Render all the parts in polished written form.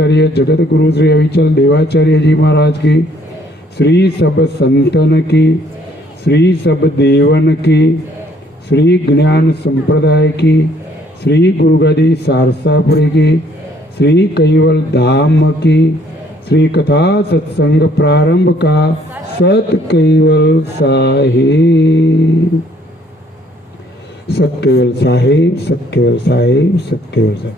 आचार्य जगत गुरु श्री अविचल देवाचार्य जी महाराज की, श्री सब संतन की, श्री सब देवन की, श्री ज्ञान संप्रदाय की, श्री गुरुगादी सारसापुरी की, श्री कैवल धाम की, श्री कथा सत्संग प्रारंभ का सत कैवल साहिब, सत कैवल साहिब, सत कैवल साहिब, सत कैवल साहिब।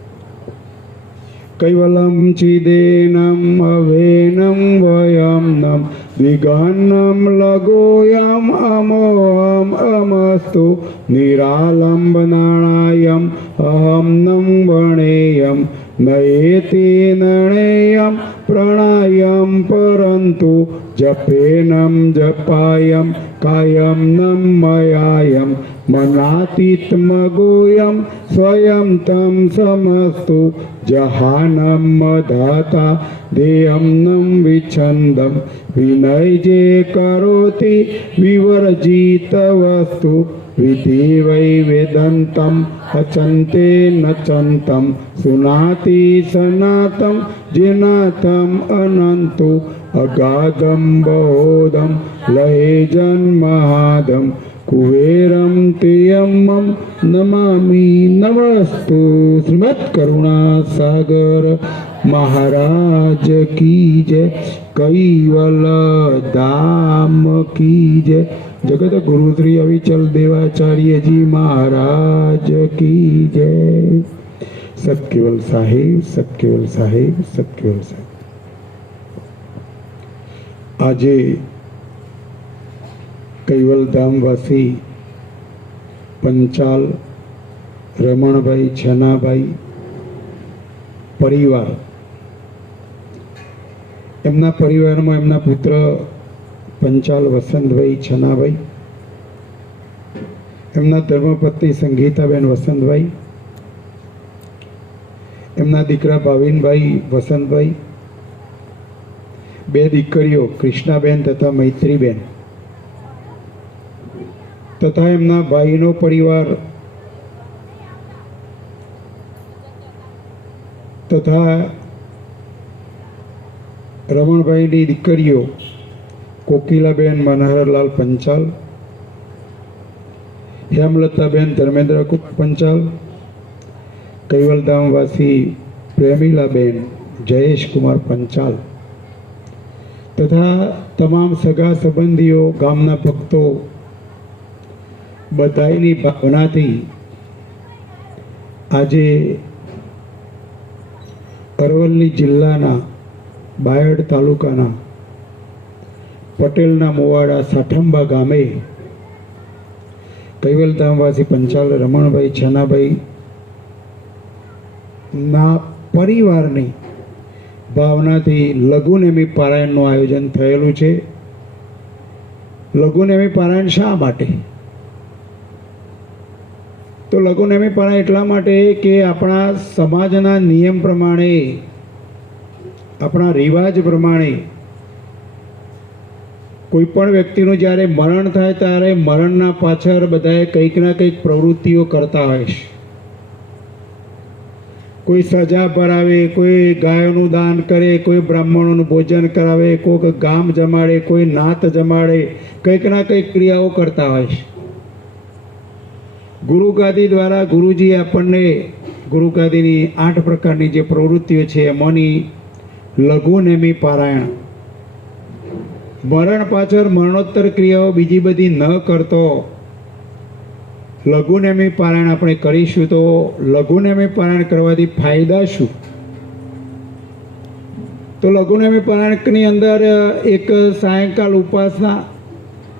कैवलं चिदेनं अवेनं वयं नं द्विगणं लगोयम् अमोहम् अमस्तु निरालम्बनाणायम् अहं नं वणेयं नयेति नणेयं प्रणायं परन्तु जपेनं जपायं कायं नं मयायं मनातीतमगोयं स्वयं तं समस्तु जहानं मदाता देयं नं विच्छन्दं विनय जे करोति विवर्जित वस्तु विधि वै वेदन्तम् अचन्ते नचन्तं सुनाति सनातं जिनातं अनन्तु अगाधं बोधं लयेजन्महादं कुबेरं तेयम्मं नमामि नमस्तु। श्रीमद् करुणा सागर महाराज की जय, कैवल धाम की जय, जगत गुरु श्री अविचल देवाचार्य जी महाराज की जय। सत केवल साहिब, सत केवल साहिब, सत केवल साहिब। આજે कैवलधामवासी पंचाल रमणभाई छनाभाई परिवार, एमना परिवार में एमना पुत्र पंचाल वसंतभाई छनाभाई, एमना धर्मपत्नी संगीताबेन वसंतभाई, एमना दीकरा भाविनभाई वसंतभाई, बे दीकरीओ कृष्णाबेन तथा मैत्रीबेन तथा एमना भाईनो परिवार तथा रमणभाईनी दीकरीओ कोकिलाबेन मनोहरलाल पंचाल, हेमलताबेन धर्मेंद्र पंचाल, कैवलधामवासी प्रेमीलाबेन जयेश कुमार पंचाल तथा तमाम सगा संबंधीओ गामना भक्तो बधाईनी भावनाथी आजे अरवली जिल्लाना बायड तालुकाना पटेलना मोवाड़ा साठंबा गामे कैवलधामवासी पंचाल रमणभाई छनाभाई ना परिवारनी भावनाथी लघुनेमी पारायणનું આયોજન થયેલું છે। લઘુનેમી પારાયણ શા માટે? તો લઘુનેમી પારાયણ એટલા માટે કે આપણા સમાજના નિયમ પ્રમાણે, આપણા રિવાજ પ્રમાણે કોઈ પણ વ્યક્તિનું જ્યારે મરણ થાય ત્યારે મરણના પાછળ બધાએ કંઈક ના કંઈક પ્રવૃત્તિઓ કરતા હોય છે। कोई सजा भरावे, कोई गायों दान करे, कोई ब्राह्मणों भोजन करावे, कोई गाम जमाड़े, कोई नात जमाड़े, कंईक ना कंईक क्रियाओं करता है। गुरुगादी द्वारा गुरुजी आपने गुरुगादी 8 प्रकारनी जे प्रवृत्तिओ छे एमांनी लघुनेमी पारायण, मरण पाछळ मरणोत्तर क्रियाओ बीजी बधी न करतो लघुनेमी पारायण આપણે કરીશું તો લઘુનેમી પારાયણ કરવાથી ફાયદા શું? તો લઘુનેમી પારાયણની અંદર એક સાયંકાલ ઉપાસના,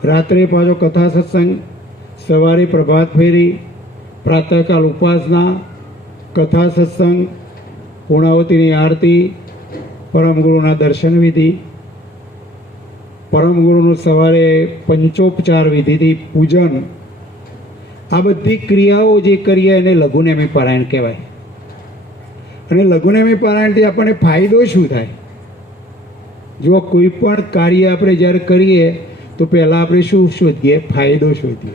રાત્રે પાછો કથા સત્સંગ, સવારે પ્રભાત ફેરી, પ્રાતઃકાલ ઉપાસના, કથા સત્સંગ, પૂર્ણાવતીની આરતી, પરમગુરુના દર્શન વિધિ, પરમગુરુનું સવારે પંચોપચાર વિધિથી પૂજન, आ बधी क्रियाओ जे करीए एने लघुनेमी पारायण कहेवाय। अने लघुनेमी पारायणथी आपणे फायदो शुं थाय? जो कोई पण कार्य आपणे ज्यारे करीए तो पहेला आपणे शुं शोधीए? फायदो शोधीए।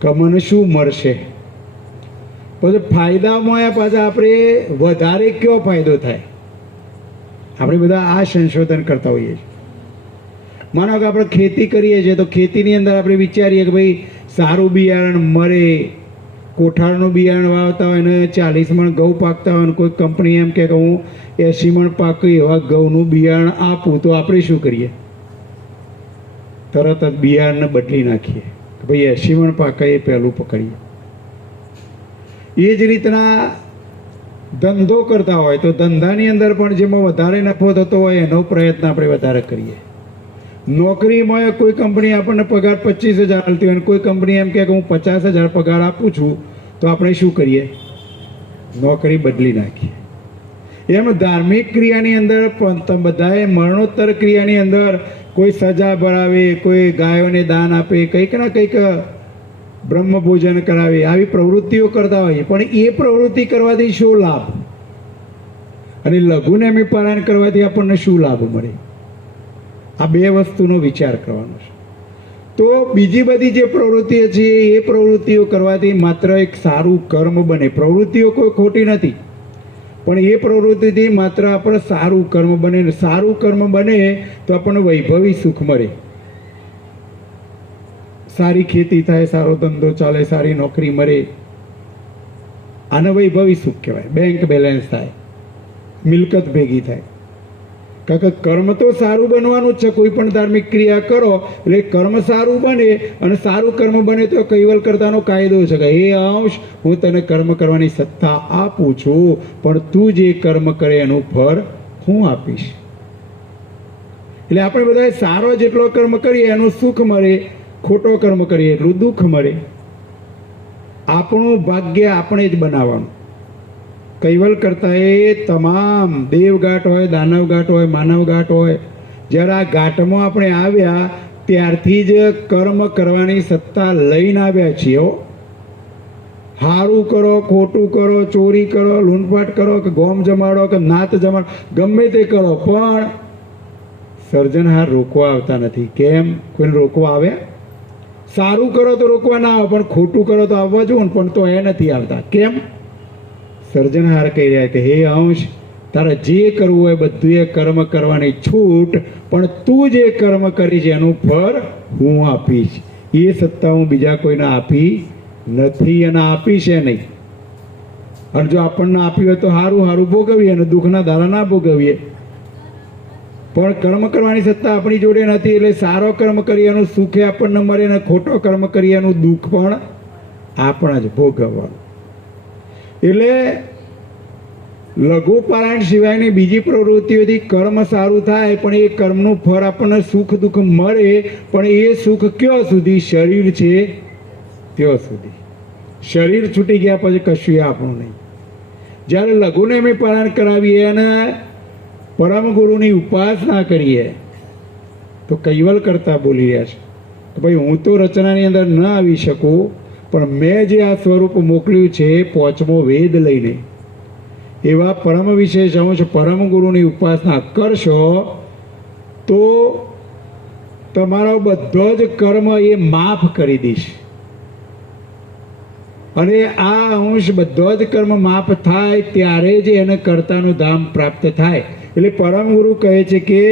કે મને શું મળશે, પછી ફાયદામાં પાછા આપણે વધારે કયો ફાયદો થાય, આપણે બધા આ સંશોધન કરતા હોઈએ છીએ. માનો કે આપણે ખેતી કરીએ છીએ તો ખેતીની અંદર આપણે વિચારીએ કે ભાઈ સારું બિયારણ મળે, કોઠારનું બિયારણ વાવતા હોય ને 40 મણ ઘઉં પાકતા હોય ને કોઈ કંપની એમ કે હું 80 મણ પાકું એવા ઘઉંનું બિયારણ આપું, તો આપણે શું કરીએ? તરત જ બિયારણને બદલી નાખીએ કે ભાઈ 80 મણ પાકે એ પહેલું પકડીએ. એ જ રીતના ધંધો કરતા હોય તો ધંધાની અંદર પણ જેમાં વધારે નફો થતો હોય એનો પ્રયત્ન આપણે વધારે કરીએ. નોકરીમાં કોઈ કંપની આપણને પગાર 25,000 આપતી હોય, કોઈ કંપની એમ કે હું 50,000 પગાર આપું છું, તો આપણે શું કરીએ? નોકરી બદલી નાખીએ. એમ ધાર્મિક ક્રિયાની અંદર પણ બધાએ મરણોત્તર ક્રિયાની અંદર કોઈ સજા ભરાવે, કોઈ ગાયોને દાન આપે, કંઈક ના કંઈક બ્રહ્મ ભોજન કરાવે, આવી પ્રવૃત્તિઓ કરતા હોઈએ. પણ એ પ્રવૃત્તિ કરવાથી શું લાભ અને લઘુનેમી પારાયણ કરવાથી આપણને શું લાભ મળે? આ બે વસ્તુનો વિચાર કરવાનો છે. તો બીજી બધી જે પ્રવૃત્તિઓ છે એ પ્રવૃત્તિઓ કરવાથી માત્ર એક સારું કર્મ બને. પ્રવૃત્તિઓ કોઈ ખોટી નથી, પણ એ પ્રવૃત્તિથી માત્ર આપણે સારું કર્મ બને. સારું કર્મ બને તો આપણને વૈભવી સુખ મળે. સારી ખેતી થાય, સારો ધંધો ચાલે, સારી નોકરી મળે, આને વૈભવી સુખ કહેવાય. બેંક બેલેન્સ થાય, મિલકત ભેગી થાય. કારણ કે કર્મ તો સારું બનવાનું જ છે. કોઈ પણ ધાર્મિક ક્રિયા કરો એટલે કર્મ સારું બને, અને સારું કર્મ બને તો કૈવલ કરતાનો કાયદો છે કે હે અંશ, હું તને કર્મ કરવાની સત્તા આપું છું, પણ તું જે કર્મ કરે એનું ફળ હું આપીશ. એટલે આપણે બધા સારો જેટલો કર્મ કરીએ એનું સુખ મળે, ખોટો કર્મ કરીએ એટલું દુઃખ મળે. આપણું ભાગ્ય આપણે જ બનાવવાનું. કૈવલ કરતા એ તમામ દેવઘાટ હોય, દાનવઘાટ હોય, માનવઘાટ હોય, જ્યારે આ ઘાટમાં આપણે આવ્યા ત્યારથી જ કર્મ કરવાની સત્તા લઈને આવ્યા છીએ. સારું કરો, ખોટું કરો, ચોરી કરો, લૂંટફાટ કરો, કે ગોમ જમાડો, કે નાત જમાડો, ગમે તે કરો, પણ સર્જનહાર રોકવા આવતા નથી. કેમ? કોઈને રોકવા આવ્યા? સારું કરો તો રોકવા ના આવે, પણ ખોટું કરો તો આવવા જોઈએ, પણ તો એ નથી આવતા. કેમ? સર્જનહાર કહી રહ્યા કે હે અંશ, તારે જે કરવું હોય બધું એ કર્મ કરવાની છૂટ, પણ તું જે કર્મ કરી છે એનું ફળ હું આપીશ. એ સત્તા હું બીજા કોઈને આપી નથી અને આપીશ નહીં. અને જો આપણને આપ્યું હોય તો સારું સારું ભોગવીએ અને દુઃખના દાડા ના ભોગવીએ. પણ કર્મ કરવાની સત્તા આપણી જોડે નથી. એટલે સારો કર્મ કરીએ એનું સુખે આપણને મળે, અને ખોટો કર્મ કરીએ એનું દુઃખ પણ આપણા જ ભોગવવાનું. એટલે લઘુ પારાયણ સિવાયની બીજી પ્રવૃત્તિઓથી કર્મ સારું થાય, પણ એ કર્મનું ફળ આપણને સુખ દુઃખ મળે, પણ એ સુખ ક્યાં સુધી? શરીર છે ત્યાં સુધી. શરીર છૂટી ગયા પછી કશું આપણું નહીં. જ્યારે લઘુનેમી પારાયણ કરાવીએ અને પરમ ગુરુની ઉપાસના કરીએ તો કૈવલ કરતા બોલી રહ્યા છે કે ભાઈ હું તો રચનાની અંદર ન આવી શકું, પણ મેં જે આ સ્વરૂપ મોકલ્યું છે 5મો વેદ લઈને, એવા પરમ વિશેષ અંશ પરમ ગુરુની ઉપાસના કરશો તો તમારો બધો જ કર્મ એ માફ કરી દઈશ. અને આ અંશ બધો જ કર્મ માફ થાય ત્યારે જ એને કર્તાનું ધામ પ્રાપ્ત થાય. એટલે પરમ ગુરુ કહે છે કે,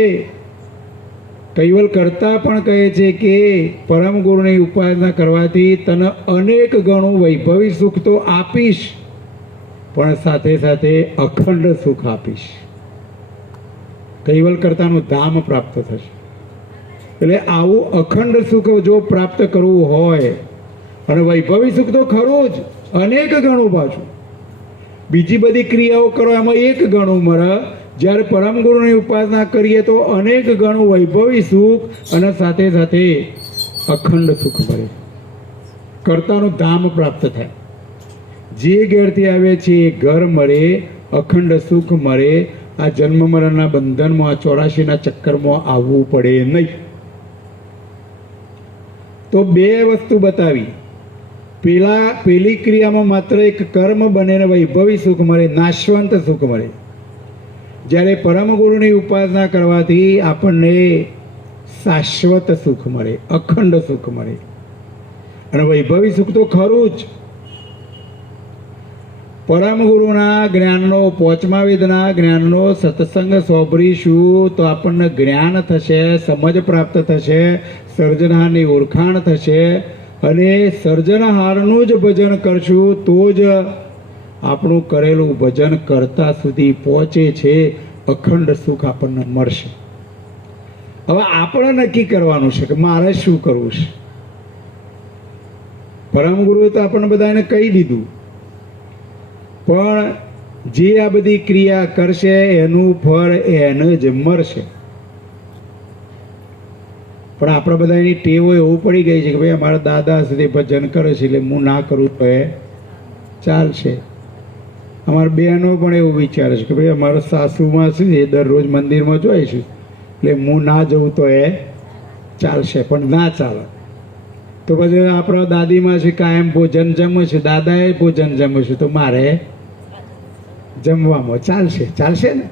કૈવલ કરતા પણ કહે છે કે પરમ ગુરુની ઉપાસના કરવાથી તને અનેક ગણું વૈભવી સુખ તો આપીશ, પણ સાથે સાથે અખંડ સુખ આપીશ. કૈવલ કરતાનું ધામ પ્રાપ્ત થશે. એટલે આવું અખંડ સુખ જો પ્રાપ્ત કરવું હોય, અને વૈભવી સુખ તો ખરું જ, અનેક ગણું પાછું. બીજી બધી ક્રિયાઓ કરો એમાં એક ગણું મળે, જ્યારે પરમ ગુરુની ઉપાસના કરીએ તો અનેક ગણું વૈભવી સુખ અને સાથે સાથે અખંડ સુખ મળે. કર્તાનું ધામ પ્રાપ્ત થાય. જે ઘેરથી આવે છે એ ઘર મળે, અખંડ સુખ મળે. આ જન્મ મરણના બંધનમાં, આ 84ના ચક્કરમાં આવવું પડે નહીં. તો બે વસ્તુ બતાવી. પેલી ક્રિયામાં માત્ર એક કર્મ બને ને વૈભવી સુખ મળે, નાશવંત સુખ મળે. જ્યારે પરમ ગુરુની ઉપાસના કરવાથી આપણને શાશ્વત સુખ મળે, અખંડ સુખ મળે. અને વૈભવી સુખ તો ખરું જ. પરમ ગુરુના જ્ઞાનનો, પાંચમા વેદના જ્ઞાનનો સત્સંગ સાંભળીશું તો આપણને જ્ઞાન થશે, સમજ પ્રાપ્ત થશે, સર્જનહારની ઓળખાણ થશે અને સર્જનહારનું જ ભજન કરશું તો જ આપણું કરેલું ભજન કરતા સુધી પહોંચે છે, અખંડ સુખ આપણને મળશે. હવે આપણે નક્કી કરવાનું છે કે મારે શું કરવું છે. પરમ ગુરુએ તો આપણને બધાને કહી દીધું, પણ જે આ બધી ક્રિયા કરશે એનું ફળ એને જ મળશે. પણ આપણે બધા એની ટેવો એવું પડી ગઈ છે કે ભાઈ અમારા દાદા સુધી ભજન કરે છે એટલે હું ના કરું તો એ ચાલશે. અમારા બહેનો પણ એવું વિચારે છે કે ભાઈ અમારા સાસુમાં છે એ દરરોજ મંદિરમાં જોઈએ છે એટલે હું ના જઉં તો એ ચાલશે, પણ ના ચાલે. તો પછી આપણા દાદીમાં છે કાયમ ભોજન જમે છે, દાદાએ ભોજન જમે છે તો મારે જમવામાં ચાલશે, ચાલશે ને.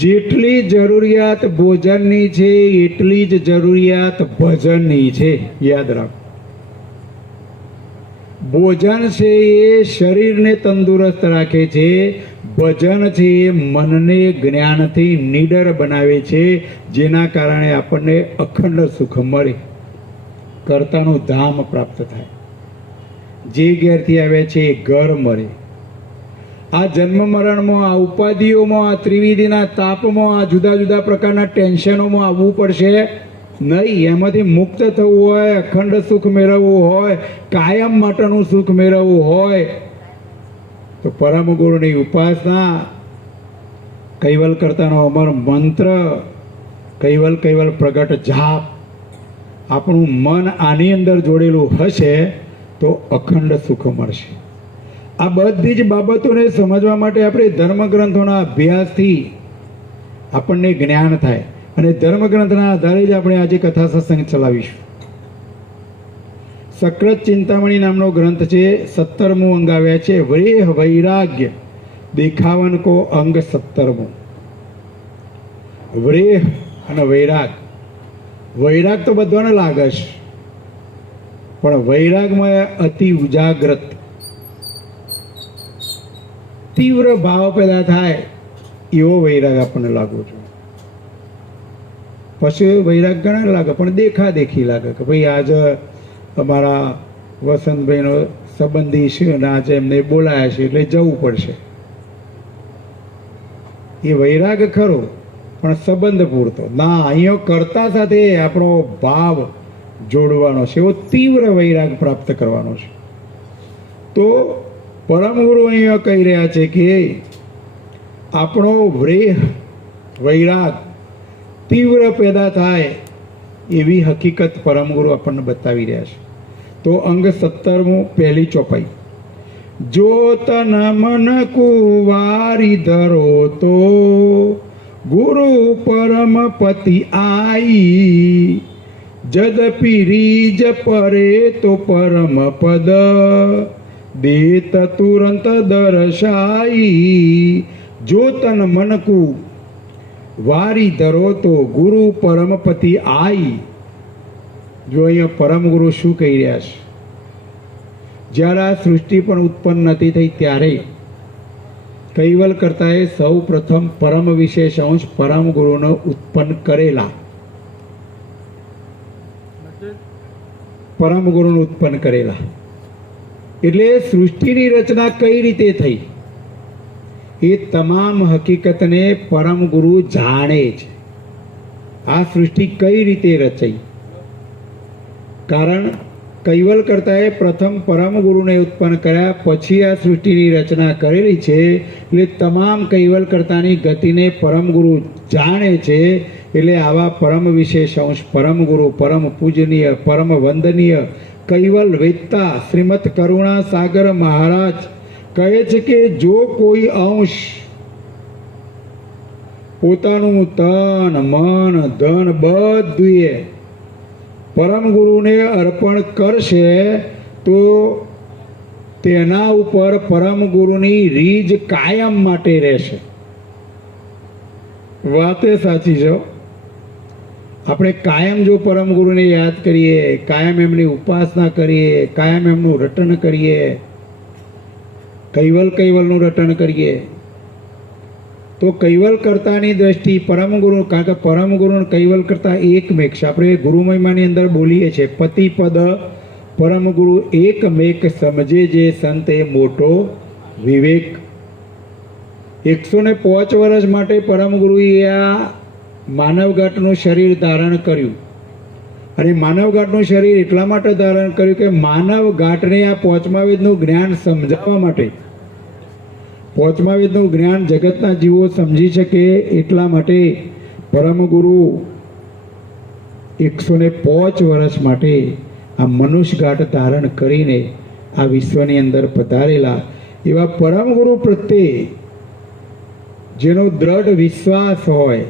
જેટલી જરૂરિયાત ભોજનની છે એટલી જ જરૂરિયાત ભજનની છે. યાદ રાખો, ભોજન છે એ શરીરને તંદુરસ્ત રાખે છે, ભજન છે એ મનને જ્ઞાનથી નીડર બનાવે છે, જેના કારણે આપણને અખંડ સુખ મળે, કર્તાનું ધામ પ્રાપ્ત થાય. જે ઘેરથી આવે છે એ ઘર મળે. આ જન્મ મરણમાં, આ ઉપાધિઓમાં, આ ત્રિવિધિના તાપમાં, આ જુદા જુદા પ્રકારના ટેન્શનોમાં આવવું પડશે નહીં. એમાંથી મુક્ત થવું હોય, અખંડ સુખ મેળવવું હોય, કાયમ માટેનું સુખ મેળવવું હોય તો પરમ ગુરુની ઉપાસના, કૈવલ કરતાનો અમર મંત્ર, કૈવલ કૈવલ પ્રગટ જાપ, આપણું મન આની અંદર જોડેલું હશે તો અખંડ સુખ મળશે. આ બધી જ બાબતોને સમજવા માટે આપણે ધર્મગ્રંથોના અભ્યાસથી આપણને જ્ઞાન થાય અને ધર્મગ્રંથના આધારે જ આપણે આજે કથા સત્સંગ ચલાવીશું. સક્રત ચિંતામણી નામનો ગ્રંથ છે, 17મું અંગ આવ્યા છે. વ્રેહ વૈરાગ્ય દેખાવન કો અંગ 17મું. વ્રેહ અને વૈરાગ. વૈરાગ તો બધાને લાગે છે, પણ વૈરાગમાં અતિ ઉજાગ્રત તીવ્ર ભાવ પેદા થાય એવો વૈરાગ આપણને લાગવો જોઈએ. પછી વૈરાગ ઘણા લાગે પણ દેખાદેખી લાગે કે ભાઈ આજે અમારા વસંતભાઈનો સંબંધી છે અને આજે એમને બોલાયા છે એટલે જવું પડશે. એ વૈરાગ ખરો પણ સંબંધ પૂરતો ના. અહીંયા કર્તા સાથે આપણો ભાવ જોડવાનો છે, એવો તીવ્ર વૈરાગ પ્રાપ્ત કરવાનો છે. તો પરમ ગુરુ અહીંયા કહી રહ્યા છે કે આપણો વ્રેહ વૈરાગ તીવ્ર પેદા થાય એવી હકીકત પરમ ગુરુ આપણને બતાવી રહ્યા છે. તો અંગ 17મું, પહેલી ચોપાઈ. જો તન મન કુવારી ધરો તો ગુરુ પરમ પતિ આઈ, જદપી રીજ પરે તો પરમ પદ દેત તુરંત દર્શાઈ. જો તન મનકુ વારી ધરો તો ગુરુ પરમપતિ આઈ. જો અહીંયા પરમ ગુરુ શું કહી રહ્યા છે? જ્યારે આ સૃષ્ટિ પણ ઉત્પન્ન નથી થઈ ત્યારે કૈવલ કરતાએ સૌ પ્રથમ પરમ વિશેષ અંશ પરમ ગુરુનો ઉત્પન્ન કરેલા. પરમ ગુરુનું ઉત્પન્ન કરેલા એટલે સૃષ્ટિની રચના કઈ રીતે થઈ એ તમામ હકીકતને પરમ ગુરુ જાણે છે. આ સૃષ્ટિ કઈ રીતે રચાઈ, કારણ કૈવલ કરતાએ પ્રથમ પરમ ગુરુને ઉત્પન્ન કર્યા, પછી આ સૃષ્ટિની રચના કરેલી છે. એટલે તમામ કૈવલ કરતાની ગતિને પરમ ગુરુ જાણે છે. એટલે આવા પરમ વિશેષ અંશ પરમ ગુરુ, પરમ પૂજનીય, પરમ વંદનીય કૈવલ વેદતા શ્રીમદ કરુણા સાગર મહારાજ કહે છે કે જો કોઈ અંશ પોતાનું તન મન ધન બધુંએ પરમ ગુરુને અર્પણ કરશે તો તેના ઉપર પરમ ગુરુની રીજ કાયમ માટે રહેશે. વાતે સાચી છે. આપણે કાયમ જો પરમ ગુરુને યાદ કરીએ, કાયમ એમની ઉપાસના કરીએ, કાયમ એમનું રટન કરીએ કૈવલનું રટણ કરીએ તો કૈવલ કર્તાની દ્રષ્ટિ પરમ ગુરુ, કારણ કે પરમ ગુરુ કૈવલ કરતા એકમેક છે. આપણે ગુરુ મહિમાની અંદર બોલીએ છીએ પતિપદ પરમ ગુરુ એકમેક સમજે જે સંત એ મોટો વિવેક. 105 વર્ષ માટે પરમ ગુરુએ આ માનવઘાટનું શરીર ધારણ કર્યું. અને માનવઘાટનું શરીર એટલા માટે ધારણ કર્યું કે માનવઘાટને આ પાંચમા વેદનું જ્ઞાન સમજાવવા માટે, પાંચમા વેદનું જ્ઞાન જગતના જીવો સમજી શકે એટલા માટે પરમ ગુરુ 105 વર્ષ માટે આ મનુષ્ય ઘાટ ધારણ કરીને આ વિશ્વની અંદર પધારેલા એવા પરમ ગુરુ પ્રત્યે જેનો દ્રઢ વિશ્વાસ હોય,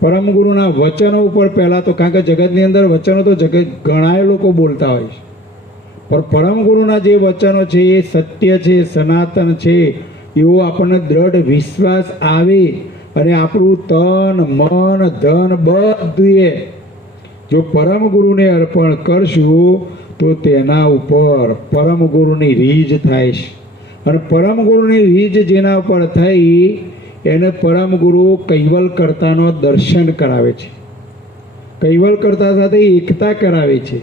પરમ ગુરુના વચનો ઉપર પહેલાં તો, કારણ કે જગતની અંદર વચનો તો ઘણા લોકો બોલતા હોય છે, પણ પરમ ગુરુના જે વચનો છે એ સત્ય છે, સનાતન છે, એવો આપણને દ્રઢ વિશ્વાસ આવે અને આપણું તન મન ધન બધું જો પરમ ગુરુને અર્પણ કરશું તો તેના ઉપર પરમ ગુરુની રીજ થાય છે. અને પરમ ગુરુની રીજ જેના ઉપર થઈ એને પરમ ગુરુ કૈવલ કર્તાનો દર્શન કરાવે છે, કૈવલ કર્તા સાથે એકતા કરાવે છે.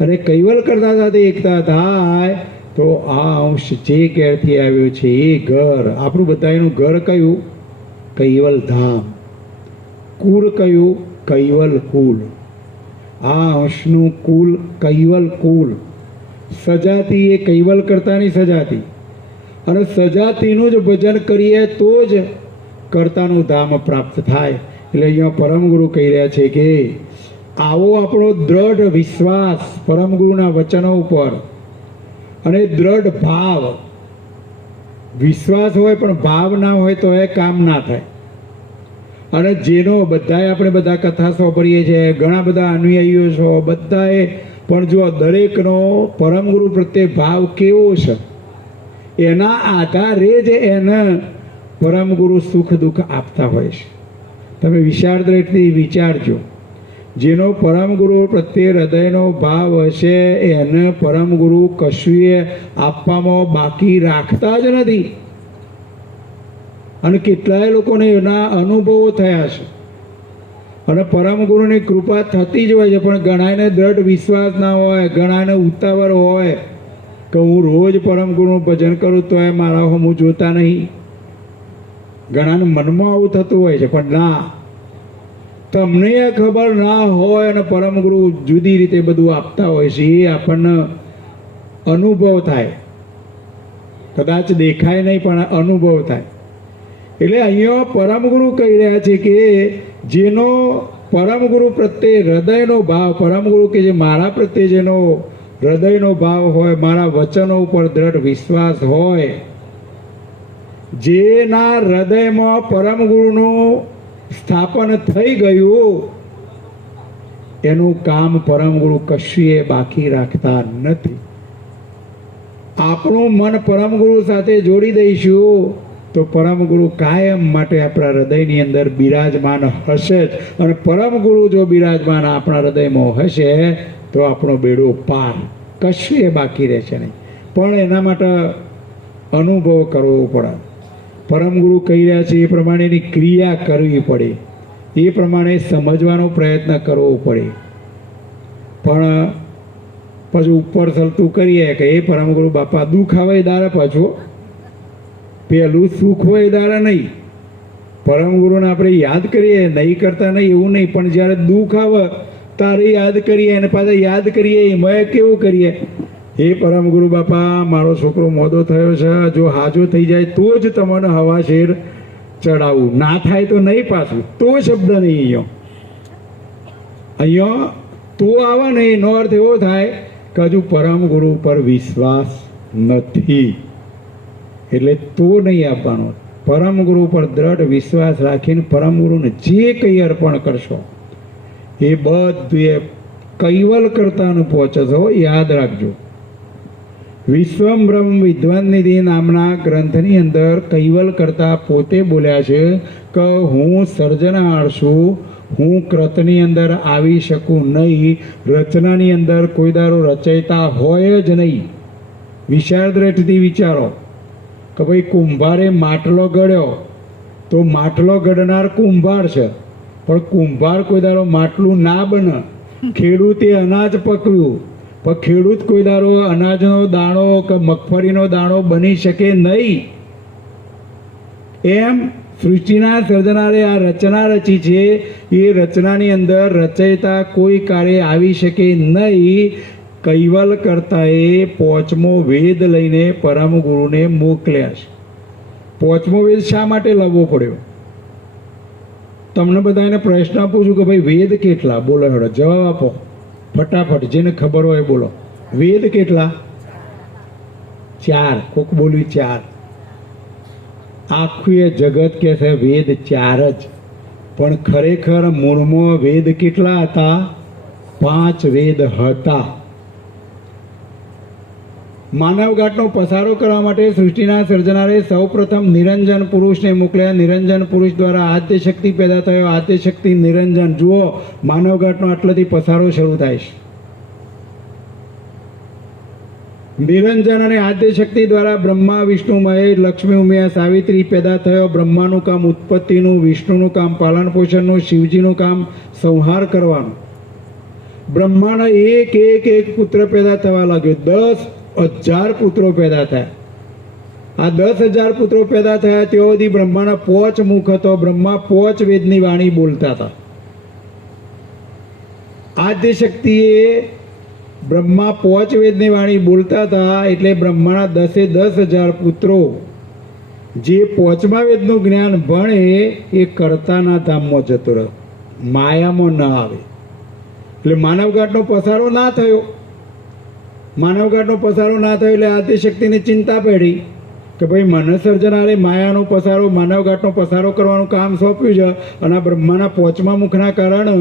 અને કૈવલ કર્તા સાથે એકતા થાય તો આ અંશ જે ઘેરથી આવ્યો છે એ ઘર, આપણું બધાનું ઘર કયું? કૈવલ ધામ. કુળ કયું? કૈવલ કુલ. આ અંશનું કુલ કૈવલ કુલ. સજાતિ એ કૈવલ કર્તાની સજાતિ, અને સજાતિનું જ ભજન કરીએ તો જ કર્તાનું ધામ પ્રાપ્ત થાય. એટલે અહીંયા પરમ ગુરુ કહી રહ્યા છે કે આવો આપણો દ્રઢ વિશ્વાસ પરમ ગુરુના વચનો ઉપર અને દ્રઢ ભાવ, વિશ્વાસ હોય પણ ભાવ ના હોય તો એ કામ ના થાય. અને જેનો બધાએ આપણે બધા કથા સાંભળીએ છીએ, ઘણા બધા અનુયાયીઓ છો બધાએ, પણ જો દરેકનો પરમ ગુરુ પ્રત્યે ભાવ કેવો છે એના આધારે જ એને પરમ ગુરુ સુખ દુઃખ આપતા હોય છે. તમે વિચાર દ્રષ્ટિથી વિચારજો, જેનો પરમ ગુરુ પ્રત્યે હૃદયનો ભાવ હશે એને પરમ ગુરુ કશુંય આપવામાં બાકી રાખતા જ નથી. અને કેટલાય લોકોને એના અનુભવો થયા છે અને પરમ ગુરુની કૃપા થતી જ હોય છે. પણ ઘણાને દ્રઢ વિશ્વાસ ના હોય, ઘણાને ઉતાવળ હોય કે હું રોજ પરમ ગુરુનું ભજન કરું તો એ મારા હું જોતા નહીં. ઘણાને મનમાં આવું થતું હોય છે, પણ ના, તમને એ ખબર ના હોય અને પરમ ગુરુ જુદી રીતે બધું આપતા હોય છે એ આપણને અનુભવ થાય. કદાચ દેખાય નહીં પણ અનુભવ થાય. એટલે અહીંયા પરમ ગુરુ કહી રહ્યા છે કે જેનો પરમ ગુરુ પ્રત્યે હૃદયનો ભાવ, પરમ ગુરુ કે જે મારા પ્રત્યે જેનો હૃદયનો ભાવ હોય, મારા વચનો ઉપર દ્રઢ વિશ્વાસ હોય, જેના હૃદયમાં પરમ ગુરુનું સ્થાપન થઈ ગયું એનું કામ પરમ ગુરુ કશુંય બાકી રાખતા નથી. આપણું મન પરમ ગુરુ સાથે જોડી દઈશું તો પરમ ગુરુ કાયમ માટે આપણા હૃદયની અંદર બિરાજમાન હશે જ. અને પરમ ગુરુ જો બિરાજમાન આપણા હૃદયમાં હશે તો આપણો બેડો પાર, કશું એ બાકી રહેશે નહીં. પણ એના માટે અનુભવ કરવો પડે. પરમ ગુરુ કહી રહ્યા છે એ પ્રમાણેની ક્રિયા કરવી પડે, એ પ્રમાણે સમજવાનો પ્રયત્ન કરવો પડે. પણ પછી ઉપર સલતું કરીએ કે એ પરમ ગુરુ બાપા દુઃખ આવે દારા પાછું, પહેલું સુખ હોય દારા નહીં. પરમ ગુરુને આપણે યાદ કરીએ, નહીં કરતા નહીં એવું નહીં, પણ જ્યારે દુઃખ આવે તારે યાદ કરીએ અને પાછા યાદ કરીએ એમાં કેવું કરીએ, હે પરમ ગુરુ બાપા મારો છોકરો મોદો થયો છે, જો હાજો થઈ જાય તો જ તમને હવા શેર ચડાવવું, ના થાય તો નહીં. પાછું તો શબ્દ નહીં અહીંયા તો આવે ને એનો અર્થ એવો થાય કે હજુ પરમ ગુરુ પર વિશ્વાસ નથી એટલે તો નહીં આપવાનો. પરમ ગુરુ પર દ્રઢ વિશ્વાસ રાખીને પરમ ગુરુને જે કંઈ અર્પણ કરશો એ બધું એ કૈવલ કરતાનું પહોંચે છે, યાદ રાખજો. વિશ્વમ બ્રહ્મ વિદ્વાન નિધિ નામના ગ્રંથની અંદર કૈવલ કરતા પોતે બોલ્યા છે કે હું સર્જનહાર છું, હું કૃતની અંદર આવી શકું નહીં, રચનાની અંદર કોઈ દારો રચયિતા હોય જ નહીં. વિચાર દ્રષ્ટિથી વિચારો, કે ભાઈ કુંભારે માટલો ઘડ્યો તો માટલો ઘડનાર કુંભાર છે, પણ કુંભાર કોઈ દાડો માટલું ના બને. ખેડૂતે અનાજ પકવ્યું, પણ ખેડૂત કોઈ દાડો અનાજનો દાણો કે મગફળીનો દાણો બની શકે નહીં. એમ સૃષ્ટિના સર્જનારે આ રચના રચી છે, એ રચનાની અંદર રચયિતા કોઈ કાર્ય આવી શકે નહીં. કૈવલ કરતાએ પોચમો વેદ લઈને પરમ ગુરુને મોકલ્યા છે. પોચમો વેદ શા માટે લાવવો પડ્યો? તમને બધાને પ્રશ્ન પૂછું કે ભાઈ વેદ કેટલા? બોલો હેડો જવાબ આપો ફટાફટ, જેને ખબર હોય બોલો. વેદ કેટલા? 4. કોક બોલ્યું 4. આખું એ જગત કહે છે વેદ 4 જ, પણ ખરેખર મૂળમાં વેદ કેટલા હતા? 5 વેદ હતા. માનવઘાટનો પસારો કરવા માટે સૃષ્ટિના સર્જનારે સૌ પ્રથમ નિરંજન પુરુષને મોકલ્યા. નિરંજન પુરુષ દ્વારા આદ્ય શક્તિ પેદા થયો. આદ્ય શક્તિ નિરંજન. જુઓ, માનવઘાટનો આટલાથી પસારો શરૂ થાય છે. નિરંજન અને આદ્ય શક્તિ દ્વારા બ્રહ્મા, વિષ્ણુ, મહેશ, લક્ષ્મી, ઉમિયા, સાવિત્રી પેદા થયો. બ્રહ્માનું કામ ઉત્પત્તિનું, વિષ્ણુનું કામ પાલન પોષણનું, શિવજીનું કામ સંહાર કરવાનું. બ્રહ્માના એક પુત્ર પેદા થવા લાગ્યો. 10,000 પુત્રો પેદા થયા. આ 10,000 પુત્રો પેદા થયા તેઓ સુધી બ્રહ્માના 5 મુખ હતો. બ્રહ્મા 5 વેદની વાણી બોલતા હતા. આદ્ય શક્તિએ બ્રહ્મા 5 વેદની વાણી બોલતા હતા, એટલે બ્રહ્માના 10,000 પુત્રો જે 5મા વેદનું જ્ઞાન ભણે એ કર્તાના ધામમાં જતો રહે, માયામાં ન આવે. એટલે માનવઘાટનો પસારો ના થયો. માનવઘાટનો પસારો ના થયો એટલે આદ્ય શક્તિની ચિંતા પડી કે ભાઈ મને સર્જનારે માયાનો પસારો, માનવઘાટનો પસારો કરવાનું કામ સોંપ્યું છે, અને આ બ્રહ્માના 5મા મુખના કારણે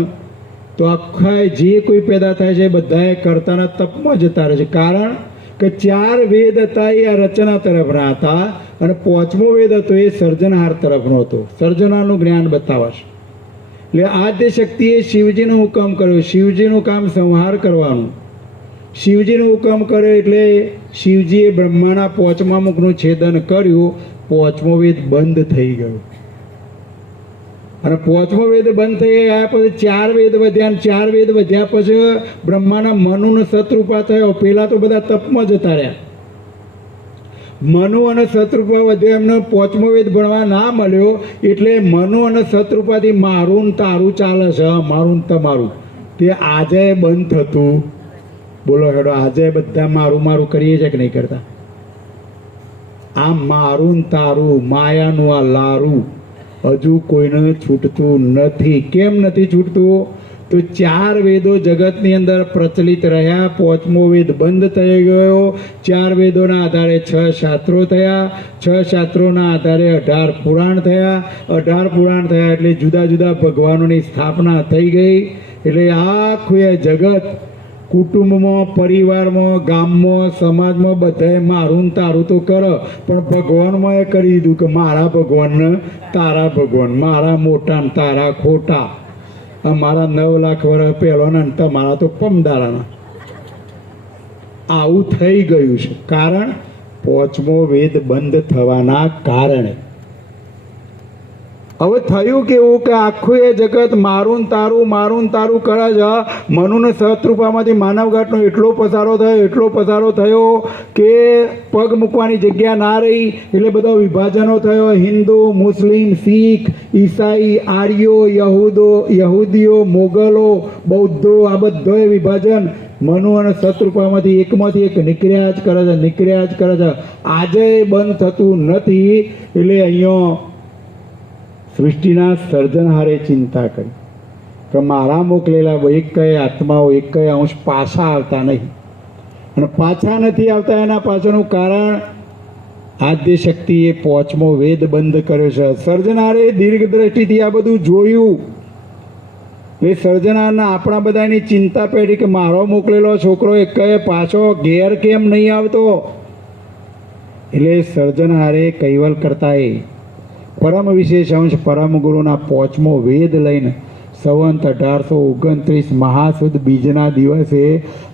તો આખા જે કોઈ પેદા થાય છે બધાએ કર્તાના તપમાં જતા રહે છે. કારણ કે 4 વેદ હતા એ આ રચના તરફના હતા, અને 5મો વેદ હતો એ સર્જનહાર તરફનો હતો. સર્જનારનું જ્ઞાન બતાવશે. એટલે આદ્ય શક્તિએ શિવજીનો હુકમ કર્યો. શિવજીનું કામ સંહાર કરવાનું. શિવજીનો હુકમ કર્યો એટલે શિવજીએ બ્રહ્માના 5મા મુખનું છેદન કર્યું. 5મો વેદ બંધ થઈ ગયો. અને 5મો વેદ બંધ થઈ ગયા પછી 4 વેદ વધ્યા. 4 વેદ વધ્યા પછી બ્રહ્માના મનુને શત્રુપા થયો. પહેલાં તો બધા તપમાં જતા રહ્યા. મનુ અને શત્રુપા વધ્યો, એમને 5મો વેદ ભણવા ના મળ્યો, એટલે મનુ અને શત્રુપાથી મારું ને તારું ચાલે છે. મારું ને તમારું તે આજે બંધ થતું. બોલો હેડો, આજે બધા મારું મારું કરીએ છે કે નહીં કરતા? આ મારું ને તારું, માયાનું આ લારું હજુ કોઈને છૂટતું નથી. કેમ નથી છૂટતું? તો 4 વેદો જગતની અંદર પ્રચલિત રહ્યા. 5મો વેદ બંધ થઈ ગયો. 4 વેદોના આધારે 6 શાસ્ત્રો થયા. 6 શાસ્ત્રોના આધારે 18 પુરાણ થયા. 18 પુરાણ થયા એટલે જુદા જુદા ભગવાનોની સ્થાપના થઈ ગઈ. એટલે આખું એ જગત કુટુંબમાં, પરિવારમાં, ગામમાં, સમાજમાં બધાએ મારું તારું તો કરે, પણ ભગવાનમાં એ કરી દીધું કે મારા ભગવાન ને તારા ભગવાન, મારા મોટા ને તારા ખોટા, મારા 9 લાખ વર્ષ પહેલો ને તમારા તો પમદારાના. આવું થઈ ગયું છે. કારણ 5મો વેદ બંધ થવાના કારણે. હવે થયું કેવું કે આખું એ જગત મારું ને તારું કરે છે. મનુને શત્રુપામાંથી માનવઘાટનો એટલો પસારો થયો કે પગ મૂકવાની જગ્યા ના રહી. એટલે બધા વિભાજનો થયો. હિન્દુ, મુસ્લિમ, શીખ, ઈસાઈ, આર્યો, યહૂદીઓ, મોગલો, બૌદ્ધો, આ બધોય વિભાજન મનુ અને શત્રુપામાંથી એકમાંથી એક નીકળ્યા જ કરે છે. આજે બંધ થતું નથી. એટલે અહીંયા સૃષ્ટિના સર્જનહારે ચિંતા કરી કે મારા મોકલેલા એક કઈ આત્માઓ, એક કઈ અંશ પાછા આવતા નહીં. અને પાછા નથી આવતા એના પાછળનું કારણ આદ્ય શક્તિએ 5મો વેદ બંધ કર્યો છે. સર્જનારે દીર્ઘ દ્રષ્ટિથી આ બધું જોયું. એ સર્જનારના આપણા બધાની ચિંતા પેડી કે મારો મોકલેલો છોકરો એક કઈ પાછો ઘેર કેમ નહીં આવતો. એટલે સર્જનહારે કૈવલ કરતાએ પરમ વિશેષ અંશ પરમ ગુરુના 5મો વેદ લઈને સંવંત 1829 મહાસુદ બીજના દિવસે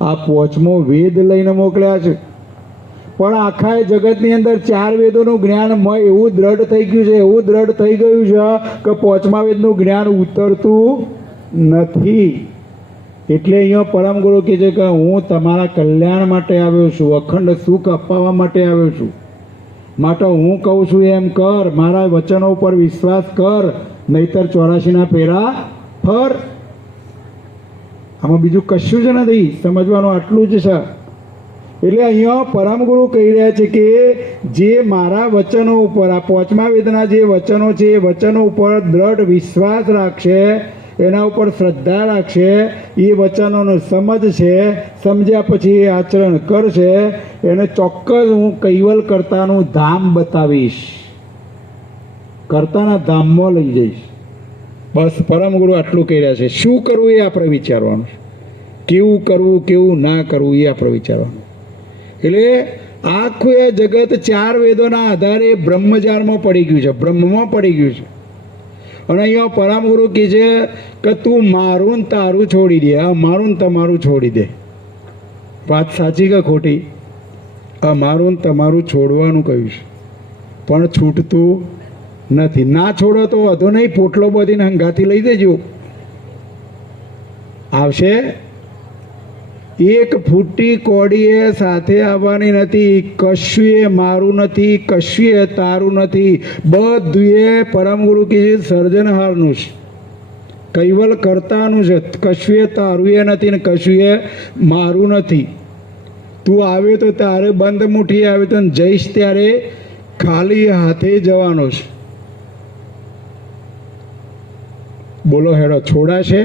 આ 5મો વેદ લઈને મોકલ્યા છે. પણ આખા જગતની અંદર 4 વેદોનું જ્ઞાન એવું દ્રઢ થઈ ગયું છે, એવું દ્રઢ થઈ ગયું છે કે 5મા વેદનું જ્ઞાન ઉતરતું નથી. એટલે અહીંયા પરમ ગુરુ કહે છે કે હું તમારા કલ્યાણ માટે આવ્યો છું, અખંડ સુખ અપાવવા માટે આવ્યો છું. માટે હું કહું છું એમ કર, મારા વચનો ઉપર વિશ્વાસ કર, નહીતર 84ના ફેરા ફર. આમાં બીજું કશું જ નથી, સમજવાનું આટલું જ છે. એટલે અહીંયા પરમ ગુરુ કહી રહ્યા છે કે જે મારા વચનો ઉપર, આ 5મા વેદના જે વચનો છે એ વચનો ઉપર દ્રઢ વિશ્વાસ રાખશે, એના ઉપર શ્રદ્ધા રાખશે, એ વચનોનો સમજ છે, સમજ્યા પછી એ આચરણ કરશે, એને ચોક્કસ હું કૈવલ કર્તાનું ધામ બતાવીશ, કર્તાના ધામમાં લઈ જઈશ. બસ પરમ ગુરુ આટલું કહી રહ્યા છે. શું કરવું એ આપણે વિચારવાનું, કેવું કરવું કેવું ના કરવું એ આપણે વિચારવાનું. એટલે આખું એ જગત 4 વેદોના આધારે બ્રહ્મજાળમાં પડી ગયું છે, બ્રહ્મમાં પડી ગયું છે. અને અહીંયા પરમ ગુરુ કહે છે કે તું મારું ને તારું છોડી દે, મારું ને તમારું છોડી દે. વાત સાચી કે ખોટી? મારું ને તમારું છોડવાનું કહ્યું છે, પણ છૂટતું નથી. ના છોડો તો વધુ નહીં, પોટલો બધીને હંગાથી લઈ દેજો, આવશે. એક ફૂટી કોડીએ સાથે આવવાની નથી. કશું એ મારું નથી, કશું એ તારું નથી, બધું એ પરમ ગુરુ કે સર્જનહારનું છે, કૈવલ કર્તાનું છે. કશું એ તારું એ નથી ને કશું એ મારું નથી. તું આવે તો તારે બંધ મુઠ્ઠી આવે તો જઈશ ત્યારે ખાલી હાથે જવાનો છે. બોલો હેડો, છોડાશે?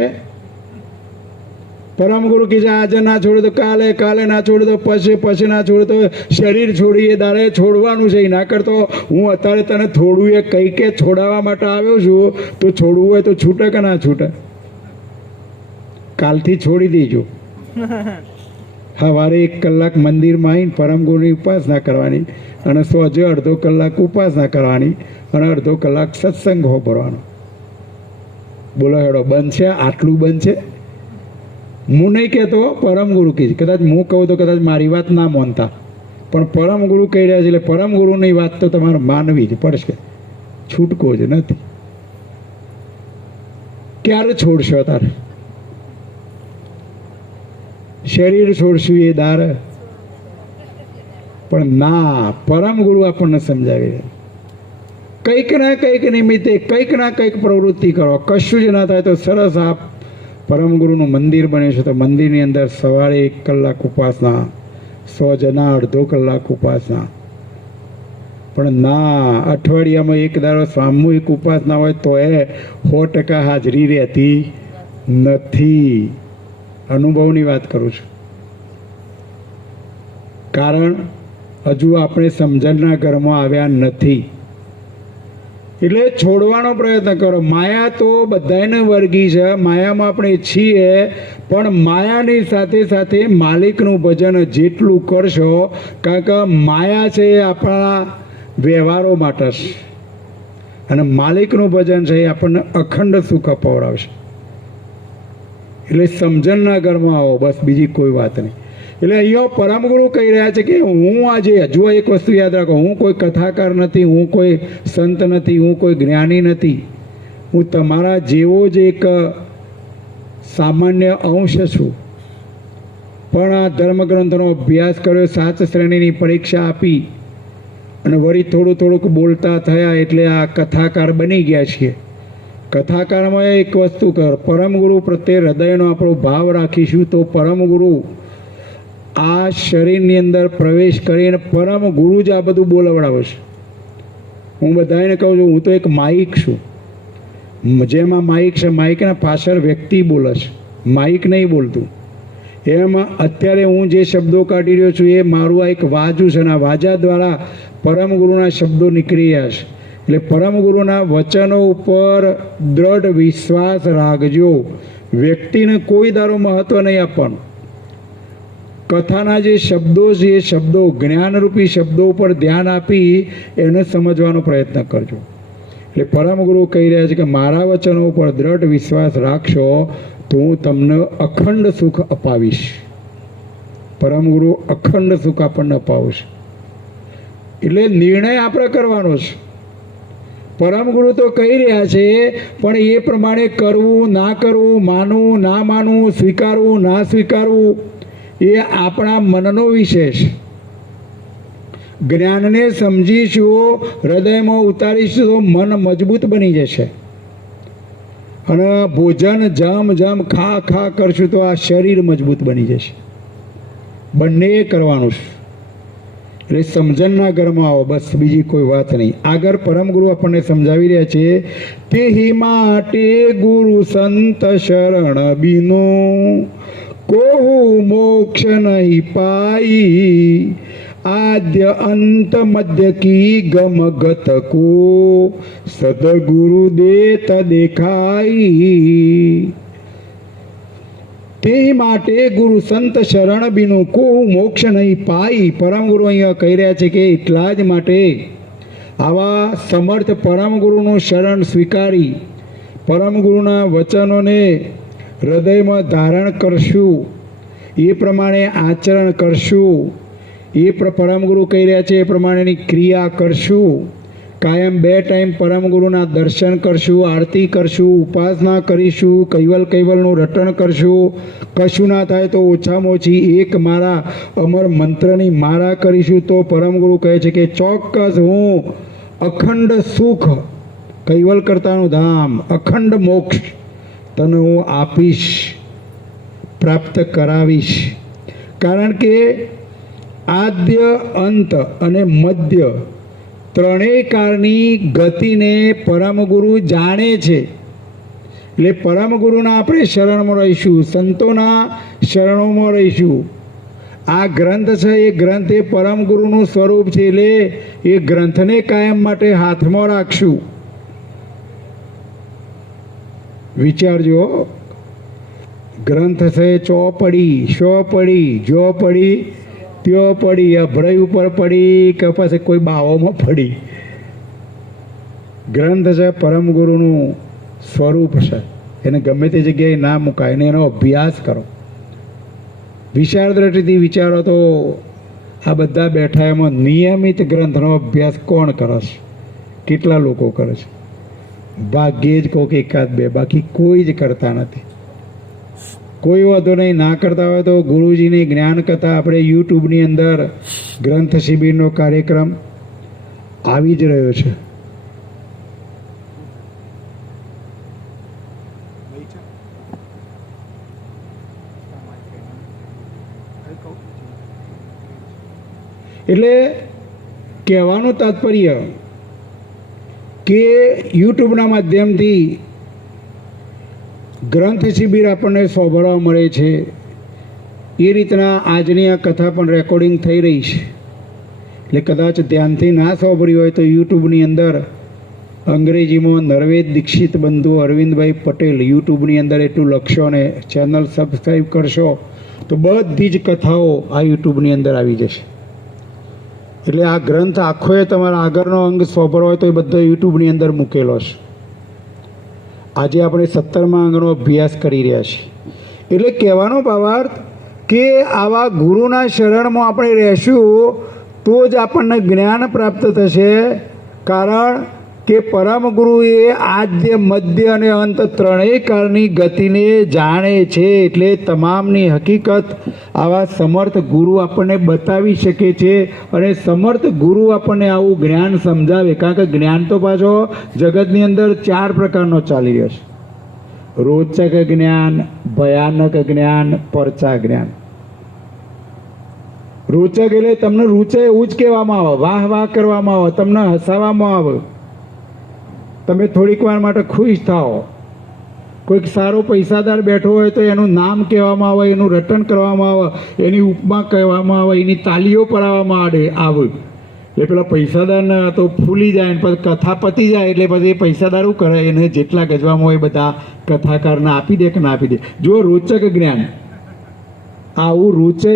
પરમ ગુરુ કહે છે આજે ના છોડે તો કાલે, કાલે ના છોડે તો પછી, પછી ના છોડે તો શરીર છોડીએ દાડે છોડવાનું છે. ના કરતો હું અત્યારે તને થોડું એ કહી કે છોડાવવા માટે આવ્યો છું, તો છોડવું હોય તો છૂટે કે ના છૂટે? કાલથી છોડી દેજો. સવારે 1 કલાક મંદિરમાં આવીને પરમ ગુરુની ઉપાસના કરવાની, અને સોજે અડધો કલાક ઉપાસના કરવાની, અને અડધો કલાક સત્સંગ ભરવાનો. બોલો હેડો, બનશે? આટલું બનશે? હું નહીં કહેતો, પરમ ગુરુ કહે છે. કદાચ હું કહું તો કદાચ મારી વાત ના માનતા, પણ પરમ ગુરુ કહી રહ્યા છે એટલે પરમ ગુરુની વાત તો તમારે માનવી જ પડશે, છૂટકો જ નથી. ક્યારે છોડશો? તારે શરીર છોડશું એ દાર, પણ ના, પરમ ગુરુ આપણને સમજાવી રહ્યા. કંઈક ના કંઈક નિમિત્તે કંઈક ના કંઈક પ્રવૃત્તિ કરો. કશું જ ના થાય તો સરસ આપ પરમ ગુરુનું મંદિર બને છે, તો મંદિરની અંદર સવારે 1 કલાક ઉપાસના, 100 જણા અડધો કલાક ઉપાસના. પણ ના, અઠવાડિયામાં 1 દાડો સામૂહિક ઉપાસના હોય તો એ 100% હાજરી રહેતી નથી. અનુભવની વાત કરું છું. કારણ હજુ આપણે સમજણના ઘરમાં આવ્યા નથી. એટલે છોડવાનો પ્રયત્ન કરો. માયા તો બધાને વર્ગી છે, માયામાં આપણે છીએ, પણ માયાની સાથે સાથે માલિકનું ભજન જેટલું કરશો, કારણ કે માયા છે એ આપણા વ્યવહારો માટે છે, અને માલિકનું ભજન છે એ આપણને અખંડ સુખ અપાવડાવશે. એટલે સમજણના ઘરમાં આવો, બસ બીજી કોઈ વાત નહીં. એટલે અહીંયા પરમ ગુરુ કહી રહ્યા છે કે હું આજે, હજુ એક વસ્તુ યાદ રાખો, હું કોઈ કથાકાર નથી, હું કોઈ સંત નથી, હું કોઈ જ્ઞાની નથી. હું તમારા જેવો જ એક સામાન્ય અંશ છું. પણ આ ધર્મગ્રંથનો અભ્યાસ કર્યો, 7 શ્રેણીની પરીક્ષા આપી, અને વળી થોડું થોડુંક બોલતા થયા એટલે આ કથાકાર બની ગયા છીએ. કથાકારમાં એક વસ્તુ કર, પરમ ગુરુ પ્રત્યે હૃદયનો આપણો ભાવ રાખીશું તો પરમ ગુરુ આ શરીરની અંદર પ્રવેશ કરીને પરમ ગુરુ જ આ બધું બોલવડાવે છે. હું બધાને કહું છું, હું તો એક માઇક છું. જેમાં માઇક છે, માઇકના પાછળ વ્યક્તિ બોલે છે, માઇક નહીં બોલતું. એમાં અત્યારે હું જે શબ્દો કાઢી રહ્યો છું એ મારું આ એક વાજુ છે, અને આ વાજા દ્વારા પરમ ગુરુના શબ્દો નીકળી રહ્યા છે. એટલે પરમ ગુરુના વચનો ઉપર દ્રઢ વિશ્વાસ રાખજો. વ્યક્તિને કોઈ દારો મહત્વ નહીં આપવાનું. કથાના જે શબ્દો છે એ શબ્દો, જ્ઞાનરૂપી શબ્દો ઉપર ધ્યાન આપી એને સમજવાનો પ્રયત્ન કરજો. એટલે પરમ ગુરુ કહી રહ્યા છે કે મારા વચનો ઉપર દ્રઢ વિશ્વાસ રાખશો તો હું તમને અખંડ સુખ અપાવીશ. પરમ ગુરુ અખંડ સુખ આપણને અપાવશે. એટલે નિર્ણય આપણે કરવાનો છે. પરમ ગુરુ તો કહી રહ્યા છે, પણ એ પ્રમાણે કરવું ના કરવું, માનવું ના માનવું, સ્વીકારવું ના સ્વીકારવું એ આપણા મનનો વિષય છે. જ્ઞાનને સમજીશું, હૃદયમાં ઉતારીશું તો મન મજબૂત બની જશે. અને ભોજન જમ જમ ખા ખા કરશું તો આ શરીર મજબૂત બની જશે. બંને કરવાનું છે. એટલે સમજણના ઘરમાં આવો, બસ બીજી કોઈ વાત નહીં. આગળ પરમ ગુરુ આપણને સમજાવી રહ્યા છે, તેહી માટે ગુરુ સંત શરણ બીનો કોહુ મોક્ષ નહીં પાઈ, આદ્ય અંત મધ્ય કી ગમ ગત કો સદગુરુ દેત દેખાઈ. તે માટે ગુરુ સંત શરણ બીનું કોહુ મોક્ષ નહીં પાઈ. પરમ ગુરુ અહીંયા કહી રહ્યા છે કે એટલા જ માટે આવા સમર્થ પરમ ગુરુનું શરણ સ્વીકારી, પરમ ગુરુના વચનોને હૃદયમાં ધારણ કરશું, એ પ્રમાણે આચરણ કરશું, એ પરમ ગુરુ કહી રહ્યા છે એ પ્રમાણેની ક્રિયા કરશું. કાયમ 2 ટાઈમ પરમ ગુરુના દર્શન કરશું, આરતી કરશું, ઉપાસના કરીશું, કૈવલનું રટણ કરશું. કશું ના થાય તો ઓછામાં ઓછી એક મારા અમર મંત્રની મારા કરીશું તો પરમ ગુરુ કહે છે કે ચોક્કસ હું અખંડ સુખ, કૈવલ કરતાનું ધામ, અખંડ મોક્ષ તને હું આપીશ, પ્રાપ્ત કરાવીશ. કારણ કે આદ્ય, અંત અને મધ્ય ત્રણેય કાળની ગતિને પરમ ગુરુ જાણે છે. એટલે પરમ ગુરુના આપણે શરણમાં રહીશું, સંતોના શરણોમાં રહીશું. આ ગ્રંથ છે એ ગ્રંથ એ પરમ ગુરુનું સ્વરૂપ છે, એટલે એ ગ્રંથને કાયમ માટે હાથમાં રાખશું. વિચારજો, ગ્રંથ છે ચોપડી, શો પડી, જો પડી, ત્યો પડી, અભળઈ ઉપર પડી કે પછી કોઈ બાવોમાં પડી. ગ્રંથ છે પરમ ગુરુનું સ્વરૂપ છે, એને ગમે તે જગ્યાએ ના મુકાય, એને એનો અભ્યાસ કરો. વિચાર દ્રષ્ટિથી વિચારો તો આ બધા બેઠા એમાં નિયમિત ગ્રંથનો અભ્યાસ કોણ કરે છે? કેટલા લોકો કરે છે? ભાગ્યે જ કોઈક એકાદ બે, બાકી કોઈ જ કરતા નથી. કોઈ વાંધો નહીં, ના કરતા હોય તો ગુરુજીની જ્ઞાન કથા આપણે યુટ્યુબની અંદર ગ્રંથ શિબિરનો કાર્યક્રમ આવી જ રહ્યો છે. એટલે કહેવાનું તાત્પર્ય કે યુટ્યુબના માધ્યમથી ગ્રંથ શિબિર આપણને સાંભળવા મળે છે. એ રીતના આજની આ કથા પણ રેકોર્ડિંગ થઈ રહી છે. એટલે કદાચ ધ્યાનથી ના સાંભળી હોય તો યુટ્યુબની અંદર અંગ્રેજીમાં નરવેદ દીક્ષિત બંધુ અરવિંદભાઈ પટેલ યુટ્યુબની અંદર એટલું લખશો ને ચેનલ સબસ્ક્રાઈબ કરશો તો બધી જ કથાઓ આ યુટ્યુબની અંદર આવી જશે. એટલે આ ગ્રંથ આખો એ તમારા આગળનો અંગ સાંભળવો હોય તો એ બધો યુટ્યુબની અંદર મૂકેલો છે. આજે આપણે 17મા અંગનો અભ્યાસ કરી રહ્યા છીએ. એટલે કહેવાનો ભાવાર્થ કે આવા ગુરુના શરણમાં આપણે રહેશું તો જ આપણને જ્ઞાન પ્રાપ્ત થશે. કારણ કે પરમ ગુરુએ આદ્ય, મધ્ય અને અંત ત્રણેય કાળની ગતિને જાણે છે. એટલે તમામની હકીકત આવા સમર્થ ગુરુ આપણને બતાવી શકે છે. અને સમર્થ ગુરુ આપણને આવું જ્ઞાન સમજાવે. કારણ કે જ્ઞાન તો પાછો જગતની અંદર 4 પ્રકારનો ચાલી રહ્યો છે: રોચક જ્ઞાન, ભયાનક જ્ઞાન, પરચા જ્ઞાન. રોચક એટલે તમને રૂચે એવું જ કહેવામાં આવે, વાહ વાહ કરવામાં આવે, તમને હસાવવામાં આવે, તમે થોડીક વાર માટે ખુશ થાઓ. કોઈક સારો પૈસાદાર બેઠો હોય તો એનું નામ કહેવામાં આવે, એનું રટણ કરવામાં આવે, એની ઉપમા કહેવામાં આવે, એની તાલીઓ પડાવવામાં આવે. એટલે પેલા પૈસાદારને તો ફૂલી જાય ને પછી કથા પતી જાય એટલે પછી એ પૈસાદાર શું કરે, એને જેટલા ગજવામાં હોય બધા કથાકારને આપી દે કે ના આપી દે. જો રોચક જ્ઞાન આવું રૂચે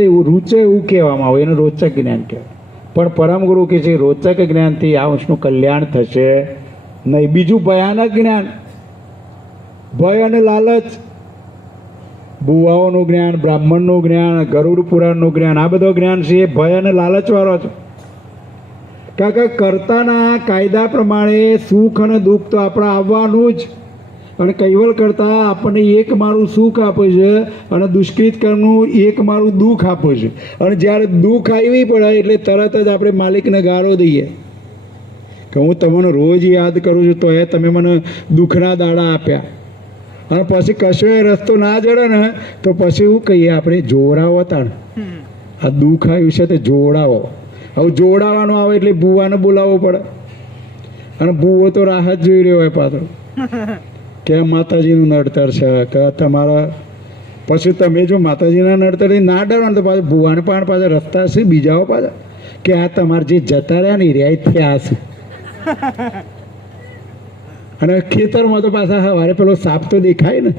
એવું કહેવામાં આવે, એને રોચક જ્ઞાન કહેવાય. પણ પરમ ગુરુ કહે છે રોચક જ્ઞાનથી આ વંશનું કલ્યાણ થશે નહીં. બીજું ભયાનક જ્ઞાન, ભય અને લાલચ, ભુવાઓનું જ્ઞાન, બ્રાહ્મણનું જ્ઞાન, ગરુડ પુરાણનું જ્ઞાન, આ બધું જ્ઞાન છે એ ભય અને લાલચવાળો છે. કારણ કે કર્તાના કાયદા પ્રમાણે સુખ અને દુઃખ તો આપણે આવવાનું જ. અને કૈવલ કરતા આપણને એક મારું સુખ આપે છે અને દુષ્કૃત કર્મનું એક મારું દુઃખ આપે છે. અને જ્યારે દુઃખ આવી પડે એટલે તરત જ આપણે માલિકને ગાળો દઈએ કે હું તમને રોજ યાદ કરું છું તો એ તમે મને દુઃખના દાડા આપ્યા. અને પછી કશો એ રસ્તો ના જડે ને તો પછી શું કહીએ આપણે, જોડાવો તાણ આ દુઃખ આવ્યું છે તે જોડાવો. હવે જોડાવાનું આવે એટલે ભૂવાને બોલાવવો પડે. અને ભૂવો તો રાહ જ જોઈ રહ્યો હોય પાછો કે માતાજીનું નડતર છે કે તમારા. પછી તમે જો માતાજીના નડતરથી ના ડરો ને તો પાછું ભૂવાને પણ પાછા રસ્તા છે બીજાઓ પાછા કે આ તમારે જે જતા રહ્યા ને રહ્યા થયા હશે. અને ખેતરમાં તો પાછા સવારે પેલો સાપ તો દેખાય ને.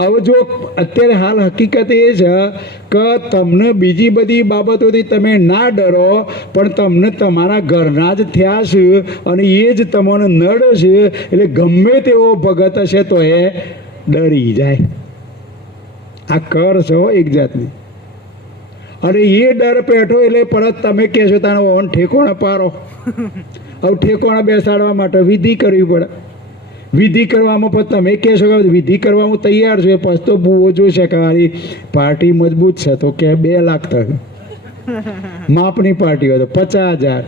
હવે જો અત્યારે હાલ હકીકત એ છે કે તમને બીજી બધી બાબતોથી તમે ના ડરો, પણ તમને તમારા ઘરના જ થયા છે અને એ જ તમને નડે છે એટલે ગમે તેવો ભગત હશે તો એ ડરી જાય. આ કર છે હો એક જાતની. અને એ ડર પેઠો એટલે પરત તમે કહેશો તારે ઓન ઠેકોણા પારો. હવે ઠેકોણા બેસાડવા માટે વિધિ કરવી પડે. વિધિ કરવામાં પણ તમે કહેશો કે વિધિ કરવા હું તૈયાર છું, પછી તો બહુ જોશે કે મારી પાર્ટી મજબૂત છે તો કે 2 લાખ થશે. માપની પાર્ટી હોય તો 50,000.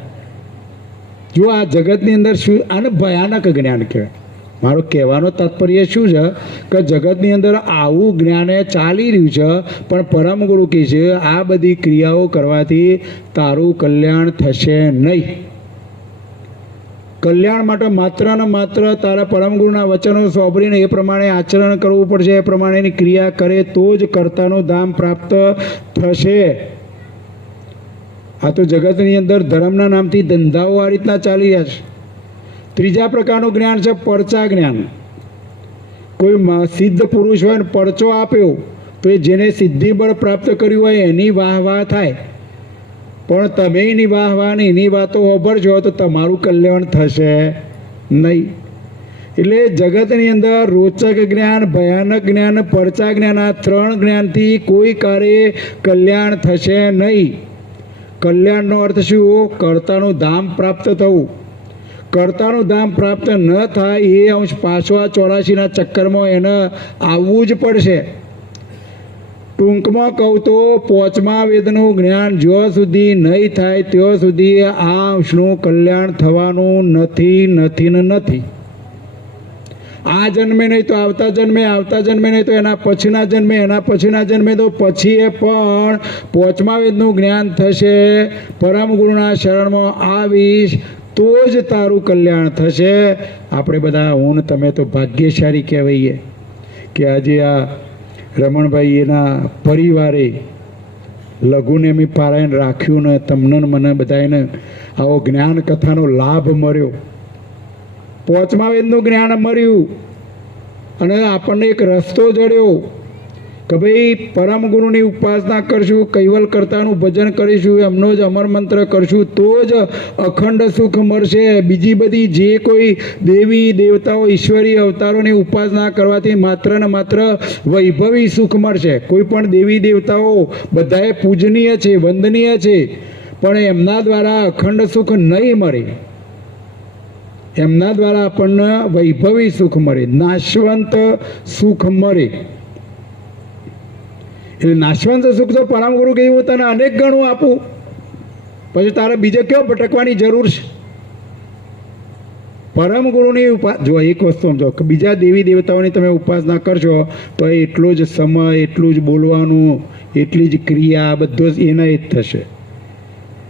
જો આ જગતની અંદર શું આને ભયાનક જ્ઞાન કહેવાય. મારો કહેવાનો તાત્પર્ય શું છે કે જગતની અંદર આવું જ્ઞાન ચાલી રહ્યું છે, પણ પરમ ગુરુ કહે છે આ બધી ક્રિયાઓ કરવાથી તારું કલ્યાણ થશે નહીં. કલ્યાણ માટે માત્ર ને માત્ર તારા પરમ ગુરુના વચનો સાંભળીને એ પ્રમાણે આચરણ કરવું પડશે. એ પ્રમાણેની ક્રિયા કરે તો જ કર્તાનું ધામ પ્રાપ્ત થશે. આ તો જગતની અંદર ધર્મના નામથી ધંધાઓ આ રીતના ચાલી રહ્યા છે. ત્રીજા પ્રકારનું જ્ઞાન છે પરચા જ્ઞાન. કોઈ સિદ્ધ પુરુષ હોય ને પરચો આપ્યો તો એ જેને સિદ્ધિ બળ પ્રાપ્ત કર્યું હોય એની વાહ વાહ થાય, પણ તમે એની વાહ વાહ ને એની વાતો સાંભળજો તો તમારું કલ્યાણ થશે નહીં. એટલે જગતની અંદર રોચક જ્ઞાન, ભયાનક જ્ઞાન, પરચા જ્ઞાન, આ 3 જ્ઞાનથી કોઈ કાર્ય કલ્યાણ થશે નહીં. કલ્યાણનો અર્થ શું? કર્તાનું ધામ પ્રાપ્ત થવું. કર્તાનું ધામ પ્રાપ્ત ન થાય એ અંશ પાછો આ 84ના ચક્કરમાં એને આવવું જ પડશે. ટૂંકમાં કહું તો 5મા વેદનું જ્ઞાન જ્યાં સુધી નહીં થાય ત્યાં સુધી આ અંશનું કલ્યાણ થવાનું નથી નથી ને નથી. આ જન્મે નહીં તો આવતા જન્મે, આવતા જન્મે નહીં તો એના પછીના જન્મે, એના પછીના જન્મે તો પછી એ પણ 5મા વેદનું જ્ઞાન થશે. પરમ ગુરુના શરણમાં આવીશ તો જ તારું કલ્યાણ થશે. આપણે બધા હું ને તમે તો ભાગ્યશાળી કહેવાઈએ કે આજે આ રમણભાઈ એના પરિવારે લઘુને મેં પારાયણ રાખ્યું ને તમને મને બધાને આવો જ્ઞાન કથાનો લાભ મળ્યો. 5મા વેદનું જ્ઞાન મળ્યું અને આપણને એક રસ્તો જડ્યો કે ભાઈ પરમ ગુરુની ઉપાસના કરશું, કૈવલ કર્તાનું ભજન કરીશું, એમનો જ અમર મંત્ર કરશું તો જ અખંડ સુખ મળશે. બીજી બધી જે કોઈ દેવી દેવતાઓ ઈશ્વરી અવતારોની ઉપાસના કરવાથી માત્ર ને માત્ર વૈભવી સુખ મળશે. કોઈ પણ દેવી દેવતાઓ બધાએ પૂજનીય છે, વંદનીય છે, પણ એમના દ્વારા અખંડ સુખ નહીં મળે. એમના દ્વારા આપણને વૈભવી સુખ મળે, નાશવંત સુખ મળે. એટલે નાશવંત સુખ તો પરમ ગુરુ કહ્યું હું તને અનેક ગણું આપું, પછી તારે બીજે કેવો ભટકવાની જરૂર છે? પરમ ગુરુની જો એક વસ્તુ સમજો કે બીજા દેવી દેવતાઓની તમે ઉપાસના કરશો તો એટલો જ સમય, એટલું જ બોલવાનું, એટલી જ ક્રિયા બધો જ એના જ થશે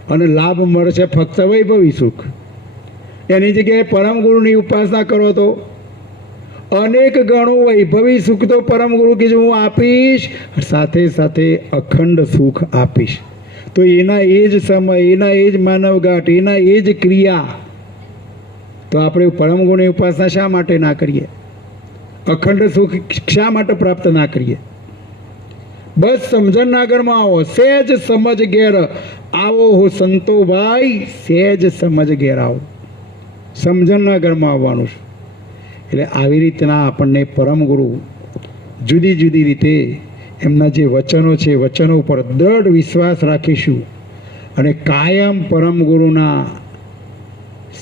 અને લાભ મળશે ફક્ત વૈભવી સુખ. એની જગ્યાએ પરમ ગુરુની ઉપાસના કરો તો અનેક ગણું વૈભવી સુખ તો પરમ ગુરુ કે હું આપીશ, સાથે સાથે અખંડ સુખ આપીશ. તો એના એ જ સમય, એના એ જ માનવગાટ, એના એ જ ક્રિયા. તો આપણે પરમ ગુરુની ઉપાસના શા માટે ના કરીએ? અખંડ સુખ શા માટે પ્રાપ્ત ના કરીએ? બસ સમજણના ઘરમાં આવો, સહેજ સમજ ઘેર આવો હો સંતો ભાઈ, સહેજ સમજ ઘેર આવો. સમજણના ઘરમાં આવવાનું છે. એટલે આવી રીતના આપણને પરમ ગુરુ જુદી જુદી રીતે એમના જે વચનો છે, વચનો ઉપર દ્રઢ વિશ્વાસ રાખીશું અને કાયમ પરમ ગુરુના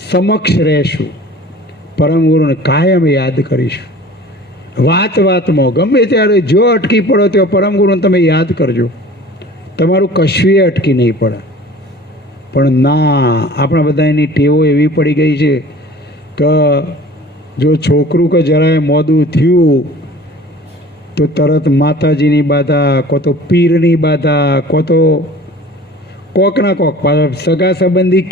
સમક્ષ રહેશું, પરમ ગુરુને કાયમ યાદ કરીશું. વાતમાં ગમે ત્યારે જો અટકી પડો તો પરમ ગુરુને તમે યાદ કરજો, તમારું કશું અટકી નહીં પડે. પણ ના, આપણા બધાની ટેવો એવી પડી ગઈ છે કે જો છોકરું કે જરાય મોડું થયું તો તરત માતાજીની બાધા, કો તો પીરની બાધા, કો તો કોક ના કોક સગા સંબંધી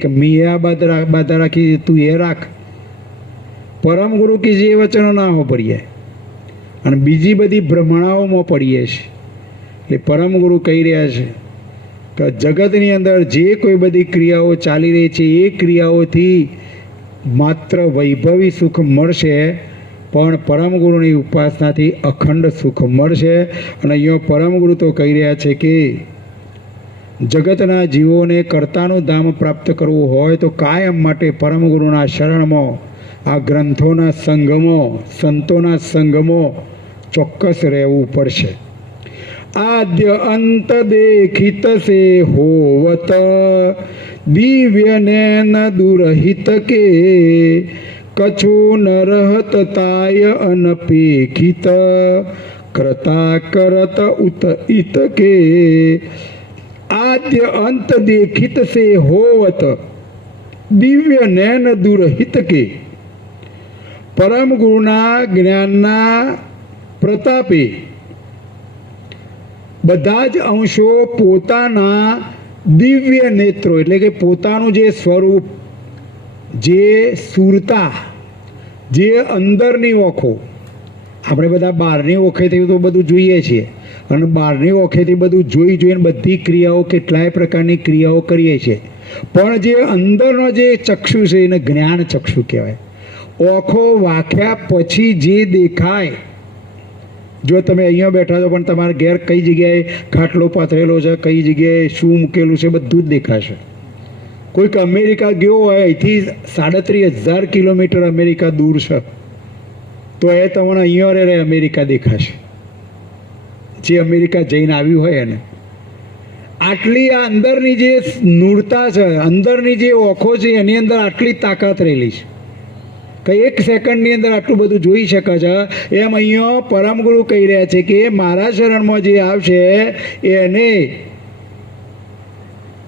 કે મિયા બાધા રાખી તું એ રાખ. પરમ ગુરુ કે જે વચનો ના હો પડીએ અને બીજી બધી ભ્રમણાઓમાં પડીએ છીએ. એટલે પરમ ગુરુ કહી રહ્યા છે કે જગતની અંદર જે કોઈ બધી ક્રિયાઓ ચાલી રહી છે એ ક્રિયાઓથી માત્ર વૈભવી સુખ મળશે, પણ પરમ ગુરુની ઉપાસનાથી અખંડ સુખ મળશે. અને અહીંયા પરમ ગુરુ તો કહી રહ્યા છે કે જગતના જીવોને કર્તાનું ધામ પ્રાપ્ત કરવું હોય તો કાયમ માટે પરમ ગુરુના શરણમાં, આ ગ્રંથોના સંગમો, સંતોના સંગમો ચોક્કસ રહેવું પડશે. આદ્ય અંત દેખિત સે હોવત દિવ્ય નૈન દુરહિત કે કછો ન રહત તાય અનપેક્ષિત કરતા કરત ઉત ઈત કે. આદ્ય અંત દેખિત સે હોવત દિવ્ય નૈન દુરહિત કે. પરમ ગુરુના જ્ઞાનના પ્રતાપે બધા જ અંશો પોતાના દિવ્ય નેત્રો, એટલે કે પોતાનું જે સ્વરૂપ, જે સુરતા, જે અંદરની ઓખો, આપણે બધા બહારની ઓખેથી તો બધું જોઈએ છીએ અને બહારની ઓખેથી બધું જોઈને બધી ક્રિયાઓ, કેટલાય પ્રકારની ક્રિયાઓ કરીએ છીએ, પણ જે અંદરનો જે ચક્ષુ છે એને જ્ઞાન ચક્ષુ કહેવાય. ઓખો વાખ્યા પછી જે દેખાય, જો તમે અહીંયા બેઠા છો પણ તમારા ઘેર કઈ જગ્યાએ ખાટલો પાથરેલો છે, કઈ જગ્યાએ શું મૂકેલું છે, બધું જ દેખાશે. કોઈક અમેરિકા ગયો હોય, અહીંથી 37,000 કિલોમીટર અમેરિકા દૂર છે, તો એ તમને અહીંયા રહે અમેરિકા દેખાશે, જે અમેરિકા જઈને આવ્યું હોય એને. આટલી આ અંદરની જે નૂરતા છે, અંદરની જે ઓખો છે, એની અંદર આટલી તાકાત રહેલી છે કે એક સેકન્ડની અંદર આટલું બધું જોઈ શકે છે. એમ અહીંયા પરમ ગુરુ કહી રહ્યા છે કે મારા શરણમાં જે આવશે એને,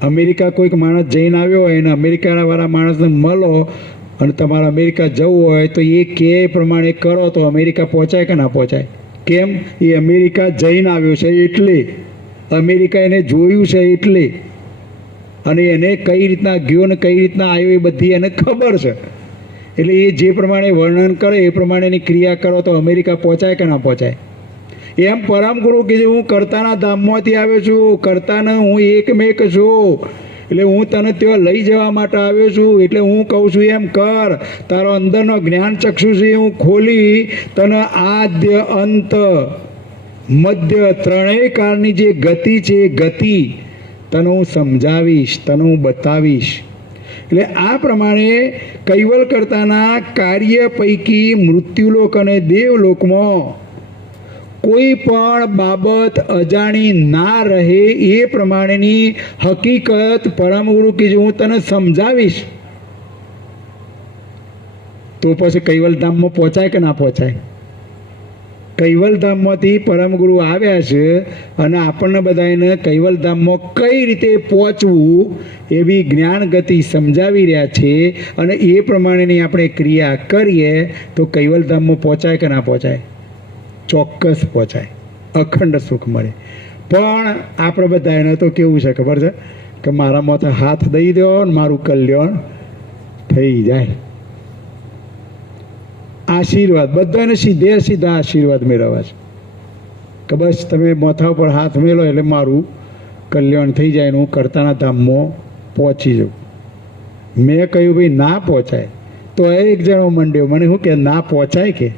અમેરિકા કોઈક માણસ જઈને આવ્યો હોય અને અમેરિકાવાળા માણસને મળો અને તમારે અમેરિકા જવું હોય તો એ કે પ્રમાણે કરો તો અમેરિકા પહોંચાય કે ના પહોંચાય? કેમ? એ અમેરિકા જઈને આવ્યો છે એટલે, અમેરિકા એને જોયું છે એટલે, અને એને કઈ રીતના ગયો ને કઈ રીતના આવ્યો એ બધી એને ખબર છે. એટલે એ જે પ્રમાણે વર્ણન કરે એ પ્રમાણેની ક્રિયા કરો તો અમેરિકા પહોંચાય કે ના પહોંચાય? એમ પરમ ગુરુ કીધું હું કર્તાના ધામમાંથી આવ્યો છું, કર્તાને હું એકમેક છું, એટલે હું તને ત્યાં લઈ જવા માટે આવ્યો છું. એટલે હું કહું છું એમ કર, તારો અંદરનો જ્ઞાન ચક્ષુ છે હું ખોલી તને આદ્ય અંત મધ્ય ત્રણેય કાળની જે ગતિ છે એ ગતિ તને હું સમજાવીશ, તને હું બતાવીશ. એટલે આ પ્રમાણે કૈવલ કરતાના કાર્ય પૈકી મૃત્યુલોક અને દેવલોકમાં કોઈ પણ બાબત અજાણી ના રહે એ પ્રમાણેની હકીકત પરમ ગુરુ કીધું હું તને સમજાવીશ. તો પછી કૈવલધામમાં પહોંચાય કે ના પહોંચાય? કૈવલધામમાંથી પરમ ગુરુ આવ્યા છે અને આપણને બધાને કૈવલધામમાં કઈ રીતે પહોંચવું એવી જ્ઞાન ગતિ સમજાવી રહ્યા છે. અને એ પ્રમાણેની આપણે ક્રિયા કરીએ તો કૈવલધામમાં પહોંચાય કે ના પહોંચાય? ચોક્કસ પહોંચાય, અખંડ સુખ મળે. પણ આપણે બધા એને તો કેવું છે ખબર છે કે મારા માથે હાથ દઈ દો ને મારું કલ્યાણ થઈ જાય. આશીર્વાદ બધાને સીધે સીધા આશીર્વાદ મેળવવા છે કે બસ તમે માથા ઉપર હાથ મેળો એટલે મારું કલ્યાણ થઈ જાય ને હું કર્તાના ધામમાં પહોંચી જાઉં. મેં કહ્યું ભાઈ ના પહોંચાય, તો એક જણો મંડ્યો મને શું કે ના પહોંચાય કે.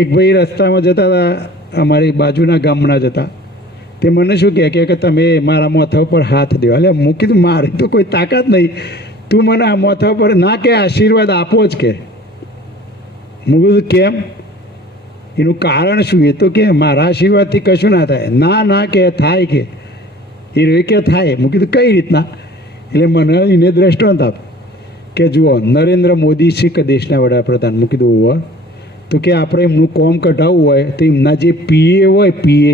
એક ભાઈ રસ્તામાં જતા હતા, અમારી બાજુના ગામના જતા, તે મને શું કહે કે તમે મારા માથા ઉપર હાથ દો. એટલે હું કીધું મારી તો કોઈ તાકાત નહીં, તું મને આ માથા ઉપર ના કે આશીર્વાદ આપો જ કે. હું કીધું કેમ? એનું કારણ શું? એ તો કે મારા આશીર્વાદથી કશું ના થાય. ના કે થાય કે. એ કે થાય. મેં કીધું કઈ રીતના? એટલે મને એને દ્રષ્ટાંત આપ કે જુઓ, નરેન્દ્ર મોદી છે કે દેશના વડાપ્રધાન. મેં કીધું હોવા તો કે આપણે એમનું કોમ કઢાવવું હોય તો એમના જે પીએ હોય, પીએ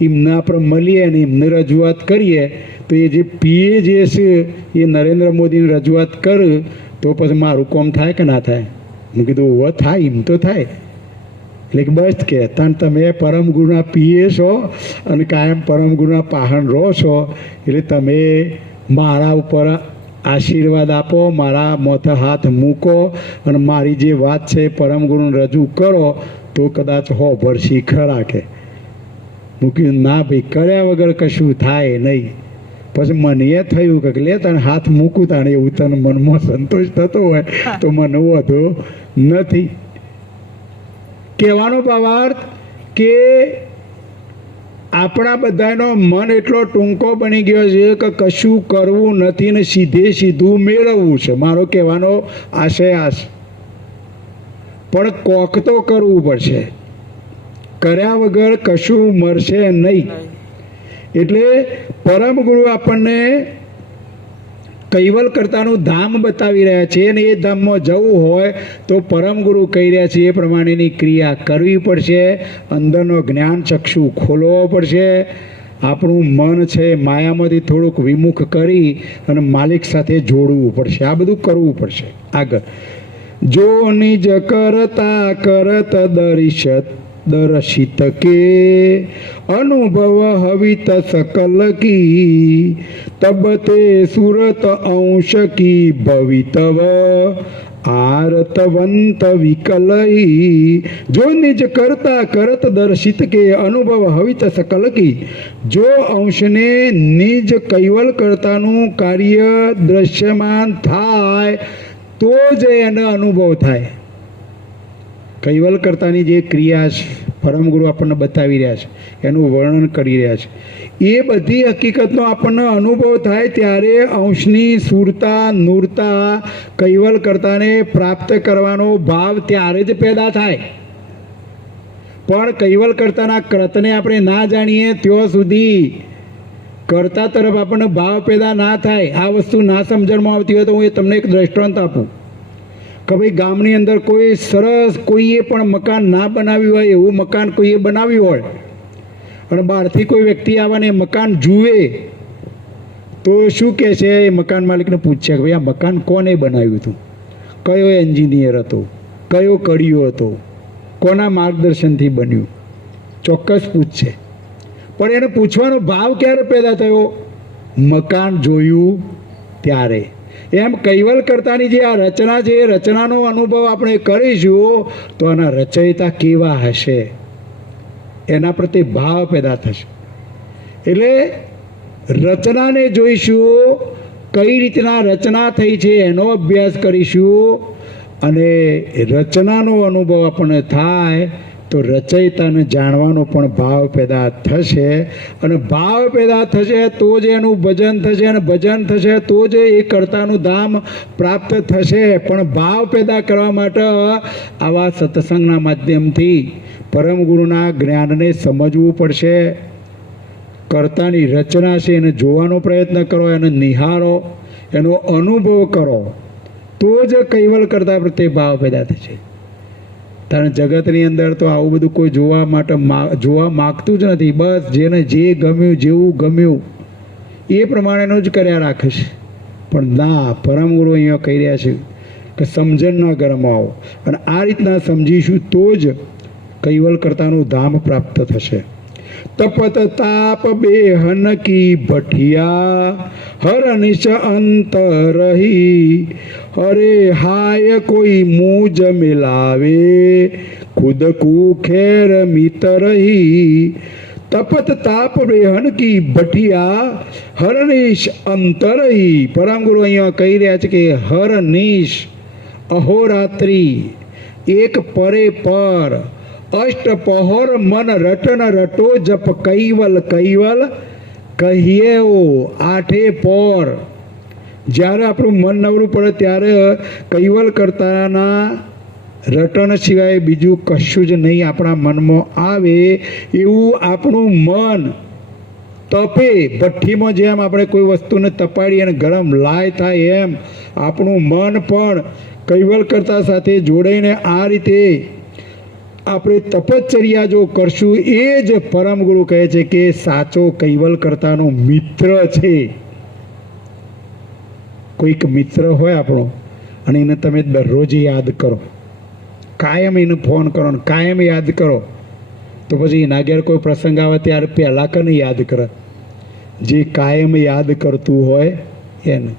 એમને આપણે મળીએ અને એમને રજૂઆત કરીએ તો એ જે પીએ જે છે એ નરેન્દ્ર મોદીને રજૂઆત કરે તો પછી મારું કોમ થાય કે ના થાય? મેં કીધું હોવા થાય, એમ તો થાય. એટલે કે બસ કે તાન તમે પરમ ગુરુના પીએ છો અને કાયમ પરમ ગુરુના પાહણ રહો છો, એટલે તમે મારા ઉપર આશીર્વાદ આપો, મારા માથે હાથ મૂકો અને મારી જે વાત છે એ પરમ ગુરુને રજૂ કરો તો કદાચ ભરસી ખરા કે. મૂક્યું ના ભાઈ, કર્યા વગર કશું થાય નહીં. પછી મને એ થયું કે લે તને હાથ મૂકું તાણે એવું તને મનમાં સંતોષ થતો હોય તો મને વધુ નથી. કહેવાનો ભાવાર્થ કે આપણા બધાનો મન એટલો ટૂંકો બની ગયો છે કે કશું કરવું નથી ને સીધે સીધું મેળવવું છે. મારો કહેવાનો આશય આ છે. પણ કોક તો કરવું પડશે, કર્યા વગર કશું મળશે નહીં. એટલે પરમ ગુરુ આપણને કૈવલ્યકર્તાનું ધામ બતાવી રહ્યા છે અને એ ધામમાં જવું હોય તો પરમ ગુરુ કહી રહ્યા છે એ પ્રમાણેની ક્રિયા કરવી પડશે. અંદરનો જ્ઞાન ચક્ષુ ખોલવો પડશે. આપણું મન છે માયામાંથી થોડુંક વિમુખ કરી અને માલિક સાથે જોડવું પડશે. આ બધું કરવું પડશે. આગળ જો નિજ કરતા કરત દર્શિત કે અનુભવ હવિત સકલ કી તબ તે સુરત અંશ કી ભવિતવ આરતવંત વિકલઈ. જો નિજ કરતા કરત દર્શિત કે અનુભવ હવિત સકલ કી, જો અંશને નિજ કૈવલ કરતાનું કાર્ય દ્રશ્યમાન થાય તો જ એનો અનુભવ થાય. કૈવલ્યકર્તાની જે ક્રિયા છે પરમગુરુ આપણને બતાવી રહ્યા છે, એનું વર્ણન કરી રહ્યા છે, એ બધી હકીકતનો આપણને અનુભવ થાય ત્યારે અંશની સુરતા નૂરતા કૈવલ્યકર્તાને પ્રાપ્ત કરવાનો ભાવ ત્યારે જ પેદા થાય. પણ કૈવલ્યકર્તાના કર્તને આપણે ના જાણીએ ત્યાં સુધી કર્તા તરફ આપણને ભાવ પેદા ના થાય. આ વસ્તુ ના સમજણમાં આવતી હોય તો હું તમને એક દ્રષ્ટાંત આપું કે ભાઈ ગામની અંદર કોઈ સરસ કોઈએ પણ મકાન ના બનાવ્યું હોય એવું મકાન કોઈએ બનાવ્યું હોય અને બહારથી કોઈ વ્યક્તિ આવે ને મકાન જુએ તો શું કહે છે? એ મકાન માલિકને પૂછે કે ભાઈ આ મકાન કોને બનાવ્યું હતું, કયો એન્જિનિયર હતો, કયો કડિયો હતો, કોના માર્ગદર્શનથી બન્યું, ચોક્કસ પૂછશે. પણ એને પૂછવાનો ભાવ ક્યારે પેદા થયો? મકાન જોયું ત્યારે. એમ કૈવલ્યકર્તાની જે આ રચના છે એ રચનાનો અનુભવ આપણે કરીશું તો આના રચયિતા કેવા હશે એના પ્રત્યે ભાવ પેદા થશે. એટલે રચનાને જોઈશું, કઈ રીતના રચના થઈ છે એનો અભ્યાસ કરીશું અને રચનાનો અનુભવ આપણને થાય તો રચયિતાને જાણવાનો પણ ભાવ પેદા થશે અને ભાવ પેદા થશે તો જ એનું ભજન થશે અને ભજન થશે તો જ એ કર્તાનું ધામ પ્રાપ્ત થશે. પણ ભાવ પેદા કરવા માટે આવા સત્સંગના માધ્યમથી પરમ ગુરુના જ્ઞાનને સમજવું પડશે. કર્તાની રચના છે એને જોવાનો પ્રયત્ન કરો, એને નિહાળો, એનો અનુભવ કરો તો જ કૈવલ્યકર્તા પ્રત્યે ભાવ પેદા થશે. કારણ જગતની અંદર તો આવું બધું કોઈ જોવા માટે જોવા માગતું જ નથી. બસ જેને જે ગમ્યું, જેવું ગમ્યું એ પ્રમાણેનું જ કર્યા રાખે છે. પણ ના, પરમ ગુરુ અહીંયા કહી રહ્યા છે કે સમજણના ઘરમાં આવો અને આ રીતના સમજીશું તો જ કૈવલ્યકર્તાનું ધામ પ્રાપ્ત થશે. તપત તાપ બેહન કી ભઠિયા હર નિશ અંતરહી અરે હાય કોઈ મૂજ મિલાવે ખુદ કુ ખેર મિતરહી. તપત તાપ બેહન કી ભઠિયા હરનિશ અંતરહી. પરમ ગુરુ અહીંયા કહી રહ્યા છે કે હરનિશ અહોરાત્રી એક પરે પર અષ્ટ પહોર મન રટન રટો જપ કૈવલ કૈવલ કહીએ ઓ. આઠે પોર જ્યારે આપણું મન નવરું પડે ત્યારે કૈવલ્યકર્તાના રટન સિવાય બીજું કશું જ નહીં આપણા મનમાં આવે એવું આપણું મન તપે ભઠ્ઠીમાં જેમ આપણે કોઈ વસ્તુને તપાડી અને ગરમ લાય થાય એમ આપણું મન પણ કૈવલ્યકર્તા સાથે જોડાઈને આ રીતે આપણે તપશ્ચર્યા જો કરશું એ જ પરમ ગુરુ કહે છે કે સાચો કૈવલ્યકર્તાનો મિત્ર છે. કોઈક મિત્ર હોય આપણો અને એને તમે દરરોજ યાદ કરો, કાયમ એને ફોન કરો ને કાયમ યાદ કરો, તો પછી એના ઘેર કોઈ પ્રસંગ આવે ત્યારે પહેલાં કને યાદ કરે? જે કાયમ યાદ કરતું હોય એને.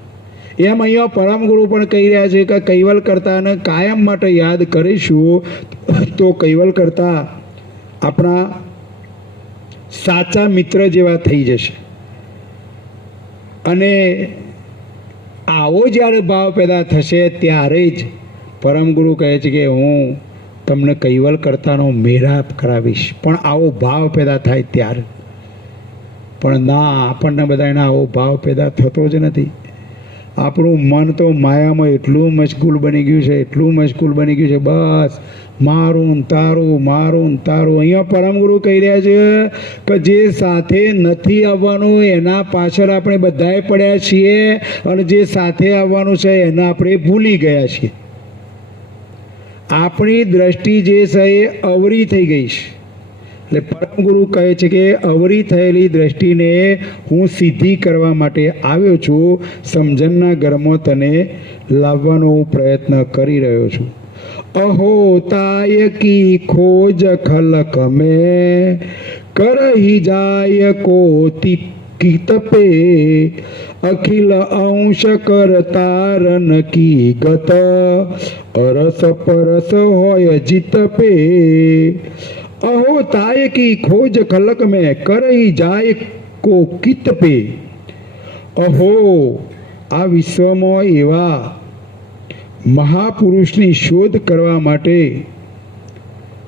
એમ અહીંયા પરમ ગુરુ પણ કહી રહ્યા છે કે કૈવલ્યકર્તાને કાયમ માટે યાદ કરીશું તો કૈવલ્યકર્તા આપણા સાચા મિત્ર જેવા થઈ જશે. અને આવો જ્યારે ભાવ પેદા થશે ત્યારે જ પરમ ગુરુ કહે છે કે હું તમને કૈવલ્યકર્તાનો મેળાપ કરાવીશ. પણ આવો ભાવ પેદા થાય ત્યારે. પણ ના, આપણને બધાને આવો ભાવ પેદા થતો જ નથી. આપણું મન તો માયામાં એટલું મશગુલ બની ગયું છે, એટલું મશગુલ બની ગયું છે, બસ મારું ને તારું, મારું ને તારું. અહીંયા પરમ ગુરુ કહી રહ્યા છે કે જે સાથે નથી આવવાનું એના પાછળ આપણે બધાએ પડ્યા છીએ અને જે સાથે આવવાનું છે એને આપણે ભૂલી ગયા છીએ. આપણી દ્રષ્ટિ જે છે એ અવરી થઈ ગઈ છે. એટલે પરમ ગુરુ કહે છે કે અવરી થયેલી દ્રષ્ટિને હું સીધી કરવા માટે આવ્યો છું. સમજણના ઘરમાં તને લાવવાનો પ્રયત્ન કરી રહ્યો છું. અહો તાય કી ખોજ ખલક મેં કરહી જાય કોતિ કિતપે અખિલ અંશ કરતારન કી ગત અરસ પરસ હોય જીતપે. અહો તાય કી ખોજ ખલક મેં કરહી જાય કો કિત પે. અહો, આ વિશ્વમાં એવા મહાપુરુષની શોધ કરવા માટે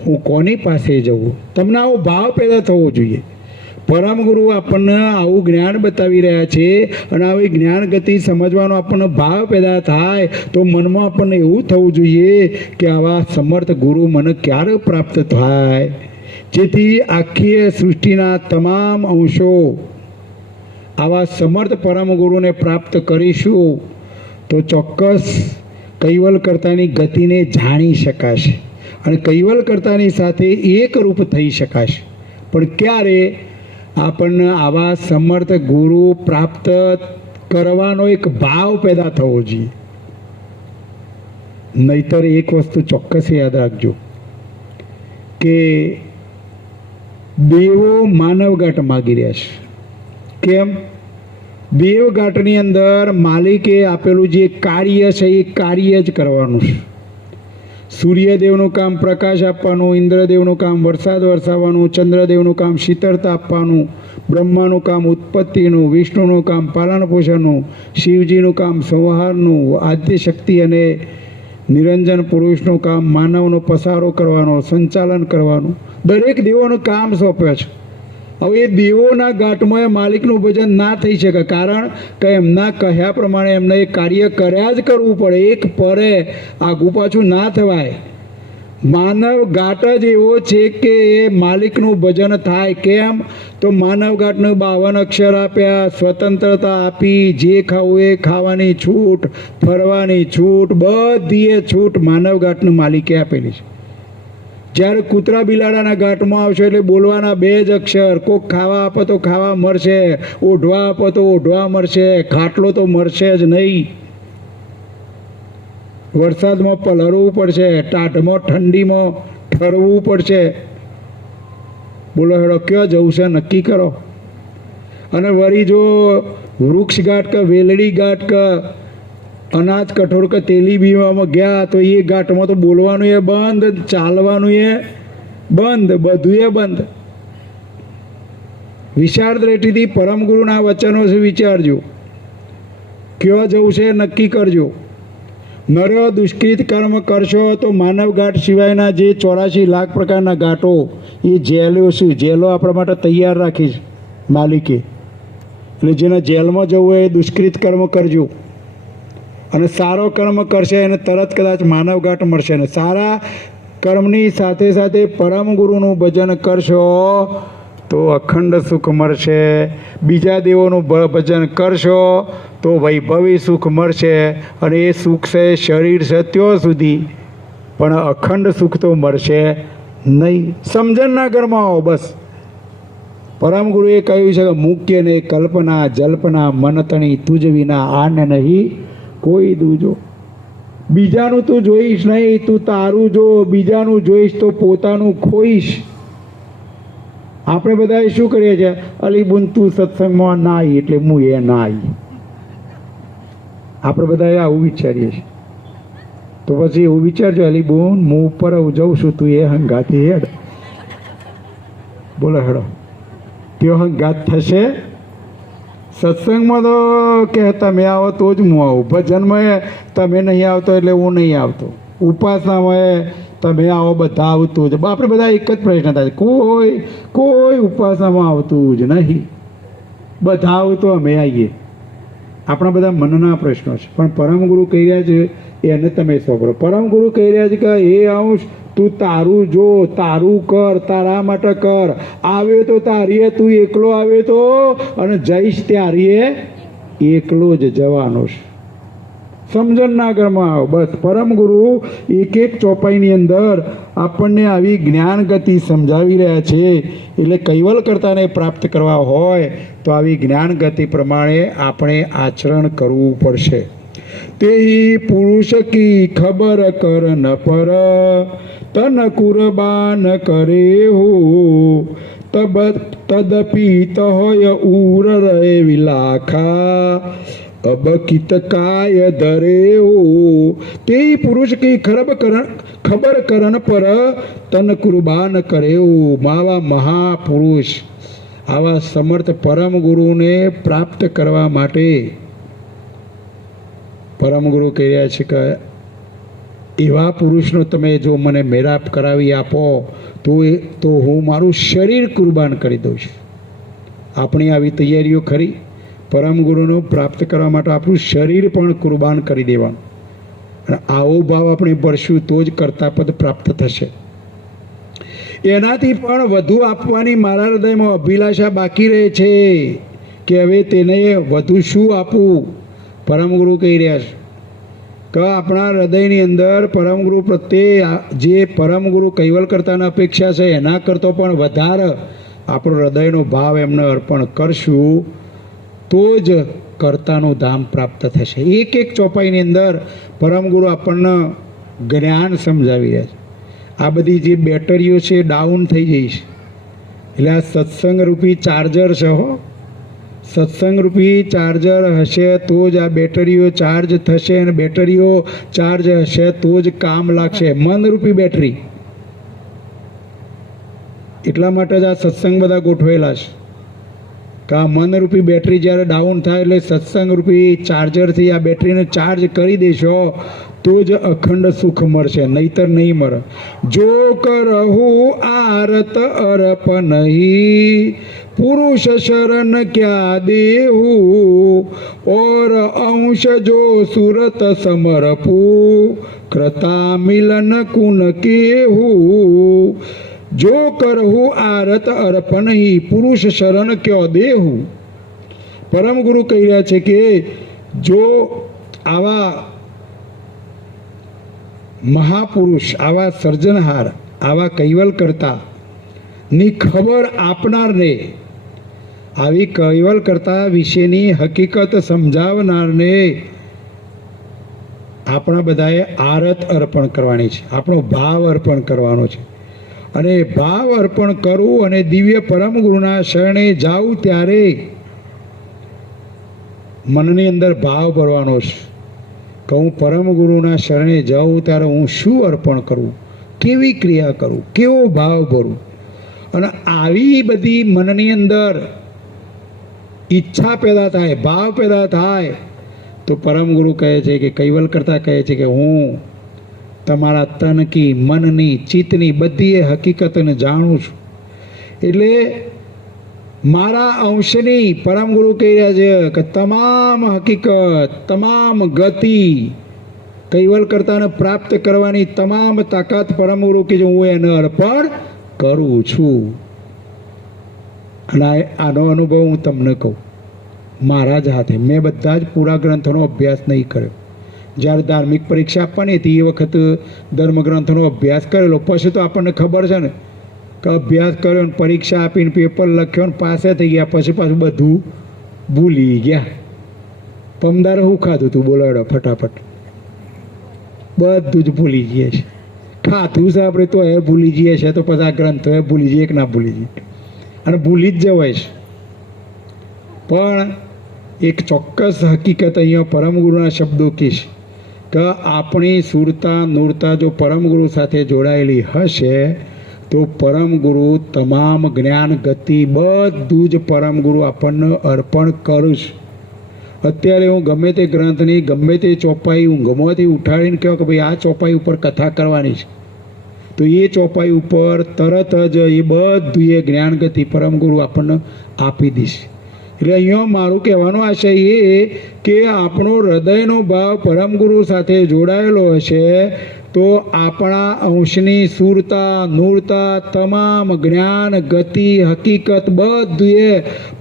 હું કોની પાસે જવું? તમને આવો ભાવ પેદા થવો જોઈએ. પરમ ગુરુ આપણને આવું જ્ઞાન બતાવી રહ્યા છે અને આવી જ્ઞાન ગતિ સમજવાનો આપણને ભાવ પેદા થાય તો મનમાં આપણને એવું થવું જોઈએ કે આવા સમર્થ ગુરુ મને ક્યારે પ્રાપ્ત થાય, જેથી આખી સૃષ્ટિના તમામ અંશો આવા સમર્થ પરમ ગુરુને પ્રાપ્ત કરીશું તો ચોક્કસ કૈવલ્યકર્તાની ગતિને જાણી શકાશે અને કૈવલ્યકર્તાની સાથે એકરૂપ થઈ શકાશે. પણ ક્યારે? આપણને આવા સમર્થ ગુરુ પ્રાપ્ત કરવાનો એક ભાવ પેદા થવો જોઈએ. નહીતર એક વસ્તુ ચોક્કસ યાદ રાખજો કે દેવો માનવગાટ માગી રહ્યા છે. કેમ? દેવગાટની અંદર માલિકે આપેલું જે કાર્ય છે એ કાર્ય જ કરવાનું છે. સૂર્યદેવનું કામ પ્રકાશ આપવાનું, ઇન્દ્રદેવનું કામ વરસાદ વરસાવવાનું, ચંદ્રદેવનું કામ શીતળતા આપવાનું, બ્રહ્માનું કામ ઉત્પત્તિનું, વિષ્ણુનું કામ પાલન પોષણનું, શિવજીનું કામ સંહારનું, આદ્ય શક્તિ અને નિરંજન પુરુષનું કામ માનવનો પસારો કરવાનો, સંચાલન કરવાનું. દરેક દેવોનું કામ સોંપ્યા છે. હવે એ દેવોના ઘાટમાં માલિકનું ભજન ના થઈ શકે, કારણ કે એમના કહ્યા પ્રમાણે એમને એ કાર્ય કર્યા જ કરવું પડે. એક પરે આગું પાછું ના થવાય. માનવ ઘાટ જ એવો છે કે એ માલિકનું ભજન થાય. કેમ? તો માનવ ઘાટને 52 અક્ષર આપ્યા, સ્વતંત્રતા આપી, જે ખાવું એ ખાવાની છૂટ, ફરવાની છૂટ, બધી છૂટ માનવ ઘાટને માલિકે આપેલી છે. જ્યારે કૂતરા બિલાડાના ઘાટમાં આવશે એટલે બોલવાના 2 જ અક્ષર. કોક ખાવા આપો તો ખાવા મળશે, ઓઢવા આપો તો ઓઢવા મળશે, ખાટલો તો મળશે જ નહીં. વરસાદમાં પલળવું પડશે, ટાઢમાં ઠંડીમાં ઠરવું પડશે. બોલો હેડો ક્યાં જવું છે નક્કી કરો. અને વળી જો વૃક્ષ ઘાટ કે વેલડી ઘાટ કે અનાજ કઠોળ કે તેલી બીવામાં ગયા તો એ ઘાટમાં તો બોલવાનું એ બંધ, ચાલવાનું એ બંધ, બધું એ બંધ. વિચાર દ્રષ્ટિથી પરમ ગુરુના વચનો છે વિચારજો. ક્યાં જવું છે નક્કી કરજો. નર દુષ્કૃત કર્મ કરશો તો માનવ ઘાટ સિવાયના જે 84 લાખ પ્રકારના ઘાટો એ જેલો છે. જેલો આપણા માટે તૈયાર રાખી છે માલિકે. એટલે જેને જેલમાં જવું હોય એ દુષ્કૃત કર્મ કરજો. અને સારો કર્મ કરશે એને તરત કદાચ માનવ ઘાટ મળશે. ને સારા કર્મની સાથે સાથે પરમ ગુરુનું ભજન કરશો તો અખંડ સુખ મળશે. બીજા દેવોનું ભજન કરશો તો વૈભવી સુખ મળશે, અને એ સુખ છે શરીર છે ત્યાં સુધી, પણ અખંડ સુખ તો મળશે નહીં. સમજણના ઘરમાં આવો બસ. પરમ ગુરુએ કહ્યું છે કે મુખ્ય ને કલ્પના જલ્પના મનતણી તુજ વિના આને નહીં કોઈ દૂજો. બીજાનું તું જોઈશ નહીં, તું તારું જો. બીજાનું જોઈશ તો પોતાનું ખોઈશ. આપણે બધાએ શું કરીએ છીએ? અલી બુન તું સત્સંગમાં ના આવી એટલે હું એ ના આવી. આપણે બધાએ આવું વિચારીએ છીએ. તો પછી એવું વિચારજો, અલી બુન હું ઉપર જઉં છું, તું એ હંગાથી હેડ. બોલો હેડો, ત્યો હંગાત થશે. સત્સંગમાં તો કે તમે આવો તો જ હું આવું. ભજનમાં તમે નહીં આવતો એટલે હું નહીં આવતો. ઉપાસનામાં તમે આવો બધા આવતું જ. આપણે બધા એક જ પ્રશ્ન થાય, કોઈ ઉપાસનામાં આવતું જ નહીં. બધા આવતો અમે આવીએ. આપણા બધા મનના પ્રશ્નો છે. પણ પરમ ગુરુ કહી રહ્યા છે એને તમે સાંભળો. પરમ ગુરુ કહી રહ્યા છે કે એ અંશ તું તારું જો, તારું કર, તારા માટે કર. આવ્યો તો તારીએ તું એકલો આવ્યો તો, અને જઈશ ત્યારીએ એકલો જ જવાનો છે. સમજણના ઘરમાં આવો બસ. પરમ ગુરુ એક એક ચોપાઈની અંદર આપણને આવી જ્ઞાન ગતિ સમજાવી રહ્યા છે. એટલે કૈવલ કરતાને પ્રાપ્ત કરવા હોય તો આવી જ્ઞાન ગતિ પ્રમાણે આપણે આચરણ કરવું પડશે. તે પુરુષ કી ખબર કર ન પર તન કુરબાન કરે હો તદપી તહોય ઉર રહે વિલાખા અબકિત કાય ધરે હો. તે પુરુષ કી ખબર કરણ પર તન કુરબાન કરે હો. આવા મહાપુરુષ, આવા સમર્થ પરમ ગુરુને પ્રાપ્ત કરવા માટે પરમ ગુરુ કહી રહ્યા છે કે એવા પુરુષનો તમે જો મને મેળાપ કરાવી આપો તો હું મારું શરીર કુરબાન કરી દઉં છું. આપણી આવી તૈયારીઓ ખરી? પરમ ગુરુનો પ્રાપ્ત કરવા માટે આપણું શરીર પણ કુરબાન કરી દેવાનું. અને આવો ભાવ આપણે ભરશું તો જ કર્તાપદ પ્રાપ્ત થશે. એનાથી પણ વધુ આપવાની મારા હૃદયમાં અભિલાષા બાકી રહે છે કે હવે તેને વધુ શું આપવું. પરમ ગુરુ કહી રહ્યા છે કે આપણા હૃદયની અંદર પરમ ગુરુ પ્રત્યે જે પરમ ગુરુ કૈવલ કરતાની અપેક્ષા છે એના કરતાં પણ વધારે આપણો હૃદયનો ભાવ એમને અર્પણ કરશું તો જ કર્તાનું ધામ પ્રાપ્ત થશે. એક એક ચોપાઈની અંદર પરમ ગુરુ આપણને જ્ઞાન સમજાવી રહ્યા છે. આ બધી જે બેટરીઓ છે ડાઉન થઈ જઈ છે. એટલે આ સત્સંગ રૂપી ચાર્જર છે હો. સત્સંગ રૂપી ચાર્જર હશે તો જ આ બેટરીઓ ચાર્જ થશે, અને બેટરીઓ ચાર્જ હશે તો જ કામ લાગશે. મનરૂપી બેટરી. એટલા માટે જ આ સત્સંગ બધા ગોઠવેલા છે કે આ મનરૂપી બેટરી જ્યારે ડાઉન થાય એટલે સત્સંગ રૂપી ચાર્જરથી આ બેટરીને ચાર્જ કરી દેશો તો જ અખંડ સુખ મળશે, નહીતર નહીં મળે. જો કરહું આરત અરપ નહીં પુરુષ શરણ ક્યાં દેહું ઓર અંશ જો સુરત સમરપું कृता मिलन कुन केहू जो करहु आरत अर्पण ही पुरुष शरण क्यों देहु। परम गुरु कही रहा है कि जो आवा महापुरुष आवा सर्जनहार आवा कैवल करता ની ખબર આપનારને આવી કૈવલ કરતા વિશેની હકીકત સમજાવનારને આપણા બધાએ આરત અર્પણ કરવાની છે, આપણો ભાવ અર્પણ કરવાનો છે. અને ભાવ અર્પણ કરવું અને દિવ્ય પરમ ગુરુના શરણે જાઉં ત્યારે મનની અંદર ભાવ ભરવાનો છે કે હું પરમ ગુરુના શરણે જાઉં ત્યારે હું શું અર્પણ કરું, કેવી ક્રિયા કરું, કેવો ભાવ ભરું. અને આવી બધી મનની અંદર ઈચ્છા પેદા થાય, ભાવ પેદા થાય તો પરમ ગુરુ કહે છે કે કૈવલ કરતા કહે છે કે હું તમારા તનકી મનની ચિત્તની બધી હકીકતને જાણું છું. એટલે મારા અંશની પરમ ગુરુ કહી રહ્યા છે કે તમામ હકીકત, તમામ ગતિ કૈવલ કરતાને પ્રાપ્ત કરવાની તમામ તાકાત પરમ ગુરુ કે હું એને અર્પણ કરું છું. અને આનો અનુભવ હું તમને કહું, મારા જ હાથે મેં બધા જ પૂરા ગ્રંથોનો અભ્યાસ નહીં કર્યો. જ્યારે ધાર્મિક પરીક્ષા આપવાની હતી એ વખત ધર્મગ્રંથોનો અભ્યાસ કરેલો. પછી તો આપણને ખબર છે ને કે અભ્યાસ કર્યો ને પરીક્ષા આપીને પેપર લખ્યો ને પાસે થઈ ગયા, પછી પાછું બધું ભૂલી ગયા. પમદારે શું ખાધું તું બોલાડો ફટાફટ, બધું જ ભૂલી જઈએ છે. ખાધું છે આપણે તો એ ભૂલી જઈએ છે, તો પછી આ ગ્રંથો એ ભૂલી જઈએ કે ના ભૂલી જઈએ, અને ભૂલી જ જવાય છે. પણ એક ચોક્કસ હકીકત અહીંયા પરમગુરુના શબ્દો કહીશ કે આપણી સુરતા નૂરતા જો પરમગુરુ સાથે જોડાયેલી હશે તો પરમગુરુ તમામ જ્ઞાન ગતિ બધું જ પરમગુરુ આપણને અર્પણ કરું છું. અત્યારે હું ગમે તે ગ્રંથની ગમે તે ચોપાઈ હું ગમવાથી ઉઠાડીને કહો કે ભાઈ આ ચોપાઈ ઉપર કથા કરવાની છે, તો એ ચોપાઈ ઉપર તરત જ એ બધું એ જ્ઞાન ગતિ પરમગુરુ આપણને આપી દઈશ. એટલે અહીંયા મારું કહેવાનો આશય એ કે આપણો હૃદયનો ભાવ પરમગુરુ સાથે જોડાયેલો હશે તો આપણા અંશની સુરતા નૂરતા તમામ જ્ઞાન ગતિ હકીકત બધું એ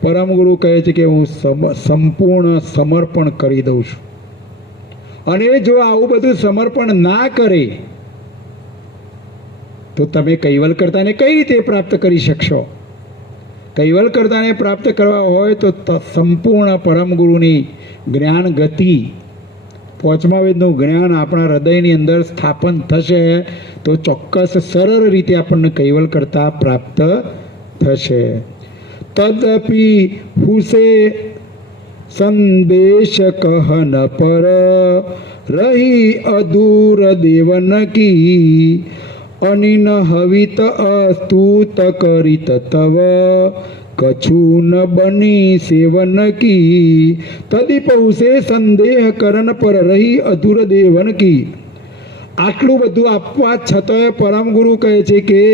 પરમગુરુ કહે છે કે હું સંપૂર્ણ સમર્પણ કરી દઉં છું. અને જો આવું બધું સમર્પણ ના કરે તો તમે કૈવલ કરતાને કઈ રીતે પ્રાપ્ત કરી શકશો? કૈવલ કરતાને પ્રાપ્ત કરવા હોય તો સંપૂર્ણ પરમગુરુની જ્ઞાન ગતિ પાંચમા વેદનું જ્ઞાન આપણા હૃદયની અંદર સ્થાપન થશે તો ચોક્કસ સરળ રીતે આપણને કૈવલ કરતા પ્રાપ્ત થશે. તદપી હુસે સંદેશ કહન પર રહી અધૂર દેવન કી અનિન હવિત અસ્તુત કરીત તવ કછું ન બની સેવન કી તદીપૌસે સંદેહ કરન પર રહી અધૂર દેવન કી. આટલું બધું આપવા છતાંય પરમગુરુ કહે છે કે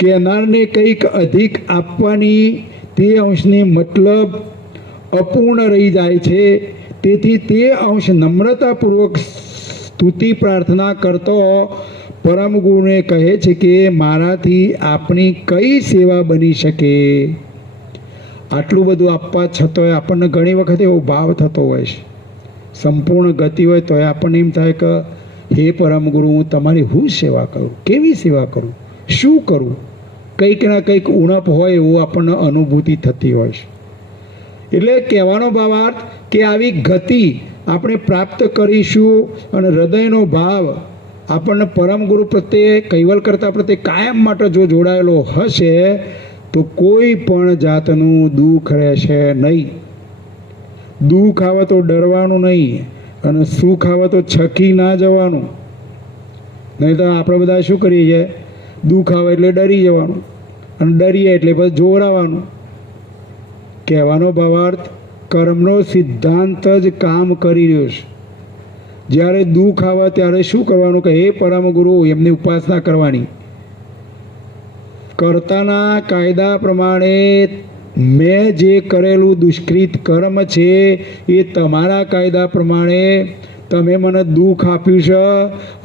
કેનારને કંઈક અધિક આપવાની તે અંશની મતલબ અપૂર્ણ રહી જાય છે. તેથી તે અંશ નમ્રતાપૂર્વક સ્તુતિ પ્રાર્થના કરતો પરમગુરુને કહે છે કે મારાથી આપની કઈ સેવા બની શકે. આટલું બધું આપવા છતાંય આપણને ઘણી વખત એવો ભાવ થતો હોય છે, સંપૂર્ણ ગતિ હોય તો આપણને એમ થાય કે હે પરમગુરુ હું તમારી શું સેવા કરું, કેવી સેવા કરું, શું કરું, કંઈક ના કંઈક ઉણપ હોય એવું આપણને અનુભૂતિ થતી હોય છે. એટલે કહેવાનો ભાવાર્થ કે આવી ગતિ આપણે પ્રાપ્ત કરીશું અને હૃદયનો ભાવ આપણને પરમગુરુ પ્રત્યે કૈવલ કરતા પ્રત્યે કાયમ માટે જો જોડાયેલો હશે તો કોઈ પણ જાતનું દુઃખ રહેશે નહીં. દુઃખ આવે તો ડરવાનું નહીં અને સુખ આવે તો છકી ના જવાનું. નહીં તો આપણે બધા શું કરીએ છીએ, દુઃખ આવે એટલે ડરી જવાનું અને ડરીએ એટલે પછી જોડાવાનું. કહેવાનો ભાવાર્થ કર્મનો સિદ્ધાંત જ કામ કરી રહ્યો છે. જ્યારે દુઃખ આવે ત્યારે શું કરવાનું કે હે પરમગુરુ એમની ઉપાસના કરવાની. કર્તાના કાયદા પ્રમાણે મેં જે કરેલું દુષ્કૃત કર્મ છે એ તમારા કાયદા પ્રમાણે તમે મને દુઃખ આપ્યું છે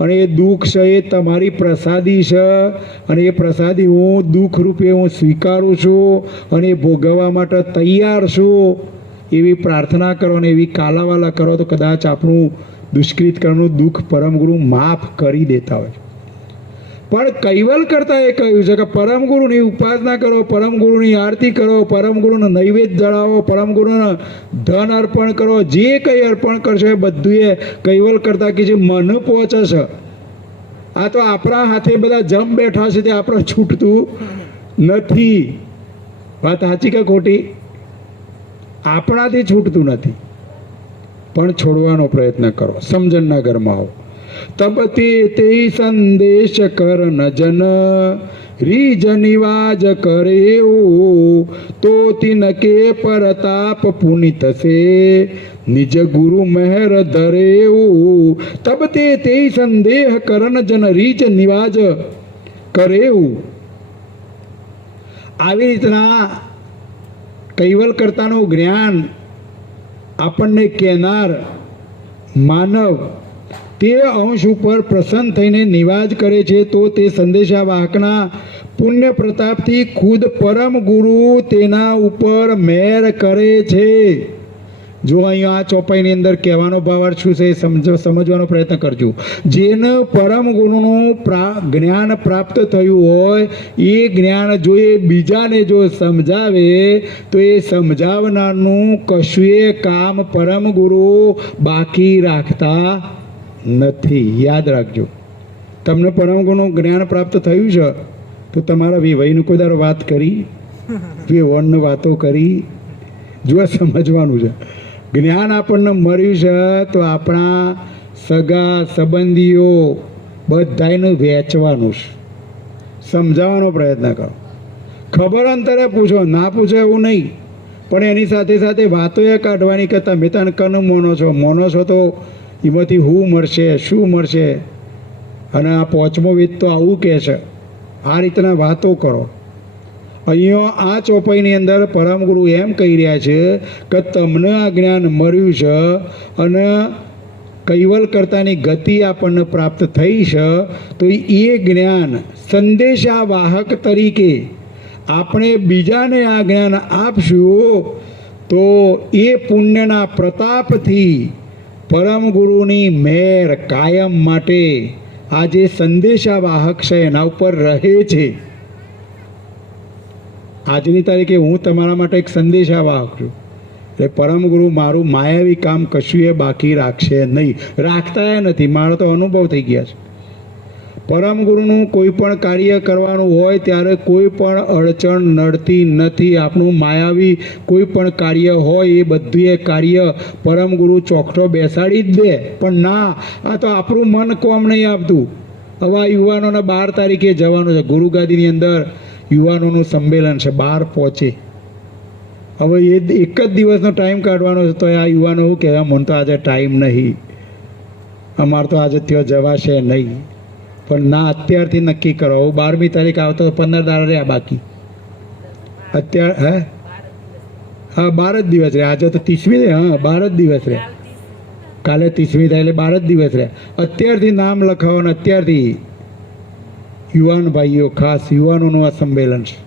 અને એ દુઃખ છે એ તમારી પ્રસાદી છે અને એ પ્રસાદી હું દુઃખ રૂપે હું સ્વીકારું છું અને એ ભોગવવા માટે તૈયાર છું. એવી પ્રાર્થના કરો અને એવી કાલાવાલા કરો તો કદાચ આપણું દુષ્કૃત કર્મનું દુઃખ પરમગુરુ માફ કરી દેતા હોય. પણ કૈવલ કરતા એ કહ્યું છે કે પરમગુરુની ઉપાસના કરો, પરમગુરુની આરતી કરો, પરમગુરુનો નૈવેદ્ય જળાવો, પરમગુરુને ધન અર્પણ કરો, જે કંઈ અર્પણ કરશો એ બધું એ કૈવલ કરતા કે જે મન પહોંચે છે. આ તો આપણા હાથે બધા જમ બેઠા છે તે આપણે છૂટતું નથી. વાત સાચી કે ખોટી? આપણાથી છૂટતું નથી, પણ છોડવાનો પ્રયત્ન કરો. સમજણના ઘરમાં આવો. તબ તે સંદેશ કર ન જન રીજ નિવાજ કરે તો તિનકે પરતાપ પુનિત સે નિજ ગુરુ મહેર ધરે. તબ તે સંદેહ કરન જન રીજ નિવાજ કરે. આવી રીતના કૈવલ કરતાનું જ્ઞાન આપણને કહેનાર માનવ તે અંશ ઉપર પ્રસન્ન થઈને નિવાજ કરે છે, તો તે સંદેશાવાહકના પુણ્ય પ્રતાપથી ખુદ પરમ ગુરુ તેના ઉપર મહેર કરે છે. જો અહીંયા આ ચોપાઈની અંદર કહેવાનો ભાવાર્થ શું છે એ સમજવાનો પ્રયત્ન કરજો. જેને પરમ ગુરુનું જ્ઞાન પ્રાપ્ત થયું હોય એ જ્ઞાન જો એ બીજાને જો સમજાવે તો એ સમજાવનારનું કશુંય કામ પરમ ગુરુ બાકી રાખતા નથી. યાદ રાખજો. તમને પરમ ગુરુનું જ્ઞાન પ્રાપ્ત થયું છે તો તમારા વિવયનું કોઈ દારો વાત કરી, વિવણની વાતો કરી, જો સમજવાનું છે. જ્ઞાન આપણને મળ્યું છે તો આપણા સગા સંબંધીઓ બધાને વેચવાનું છે, સમજાવવાનો પ્રયત્ન કરો. ખબર અંતરે પૂછો, ના પૂછો એવું નહીં, પણ એની સાથે સાથે વાતો એ કાઢવાની કે તમે તને કનું મોનો છો તો એમાંથી શું મળશે, શું મળશે, અને આ પાંચમો વેદ તો આવું કહે છે. આ રીતના વાતો કરો. અહીંયા આ ચોપાઈની અંદર પરમ ગુરુ એમ કહી રહ્યા છે કે તમને આ જ્ઞાન મળ્યું છે અને કૈવલ કરતાની ગતિ આપણને પ્રાપ્ત થઈ છે, તો એ જ્ઞાન સંદેશાવાહક તરીકે આપણે બીજાને આ જ્ઞાન આપશું તો એ પુણ્યના પ્રતાપથી પરમ ગુરુની મહેર કાયમ માટે આ જે સંદેશાવાહક છે એના ઉપર રહે છે. આજની તારીખે હું તમારા માટે એક સંદેશાવાહક છું. એટલે પરમ ગુરુ મારું માયાવી કામ કશું એ બાકી રાખશે નહીં, રાખતા એ નથી. મારો તો અનુભવ થઈ ગયા છે. પરમ ગુરુનું કોઈ પણ કાર્ય કરવાનું હોય ત્યારે કોઈ પણ અડચણ નડતી નથી. આપણું માયાવી કોઈ પણ કાર્ય હોય એ બધું એ કાર્ય પરમ ગુરુ ચોકઠો બેસાડી જ દે. પણ ના, આ તો આપણું મન કોમ નહીં આપતું. હવે આ યુવાનોને 12 તારીખે જવાનું છે. ગુરુગાદીની અંદર યુવાનોનું સંમેલન છે, 12 પહોંચે. હવે એ એક જ દિવસનો ટાઈમ કાઢવાનો છે, તો આ યુવાનો શું કહેવા, મને તો આજે ટાઈમ નહીં, અમારે તો આજે ત્યાં જવાશે નહીં. પણ ના, અત્યારથી નક્કી કરો. 12મી તારીખ આવતો 15 દાડા રહ્યા બાકી. અત્યારે હા 12 જ દિવસ રહ્યા. આજે તો 30મી રહે. હા 12 જ દિવસ રહ્યા. કાલે 30મી થાય એટલે 12 જ દિવસ રહ્યા. અત્યારથી નામ લખાવવાનું. અત્યારથી યુવાન ભાઈઓ, ખાસ યુવાનોનું આ સંમેલન છે.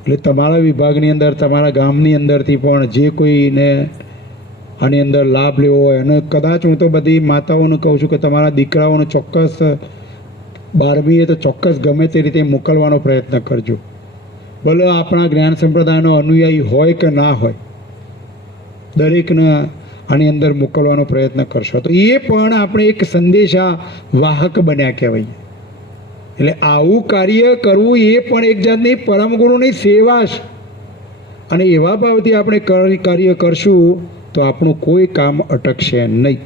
એટલે તમારા વિભાગની અંદર, તમારા ગામની અંદરથી પણ જે કોઈને આની અંદર લાભ લેવો હોય, અને કદાચ હું તો બધી માતાઓને કહું છું કે તમારા દીકરાઓને ચોક્કસ 12મીએ તો ચોક્કસ ગમે તે રીતે મોકલવાનો પ્રયત્ન કરજો. ભલે આપણા જ્ઞાન સંપ્રદાયનો અનુયાયી હોય કે ના હોય, દરેકને આની અંદર મોકલવાનો પ્રયત્ન કરશો તો એ પણ આપણે એક સંદેશા વાહક બન્યા કહેવાય. એટલે આવું કાર્ય કરવું એ પણ એક જાતની પરમ ગુરુની સેવા છે. અને એવા ભાવથી આપણે કાર્ય કરશું તો આપણું કોઈ કામ અટકશે નહીં.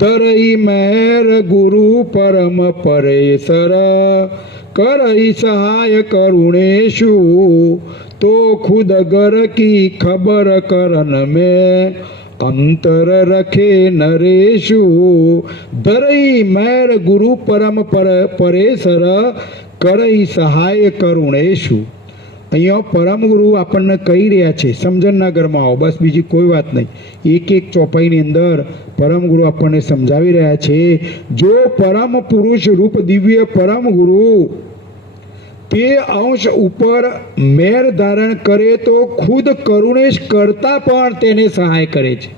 ધરઈ મહેર ગુરુ પરમ પરેશર, કરઈ સહાય કરુણેશુ, તો ખુદ ગર કી ખબર કરન મેં અંતર રખે નરેશુ. ધરઈ મહેર ગુરુ પરમ પરેશર, કરઈ સહાય કરુણેશુ. અહીંયા પરમ ગુરુ આપણને કહી રહ્યા છે, સમજણના ઘરમાં આવો, બસ બીજી કોઈ વાત નહીં. એક એક ચોપાઈની અંદર પરમ ગુરુ આપણને સમજાવી રહ્યા છે. જો પરમ પુરુષ રૂપ દિવ્ય પરમ ગુરુ તે અંશ ઉપર મેર ધારણ કરે તો ખુદ કરુણેશ કરતા પણ તેને સહાય કરે છે.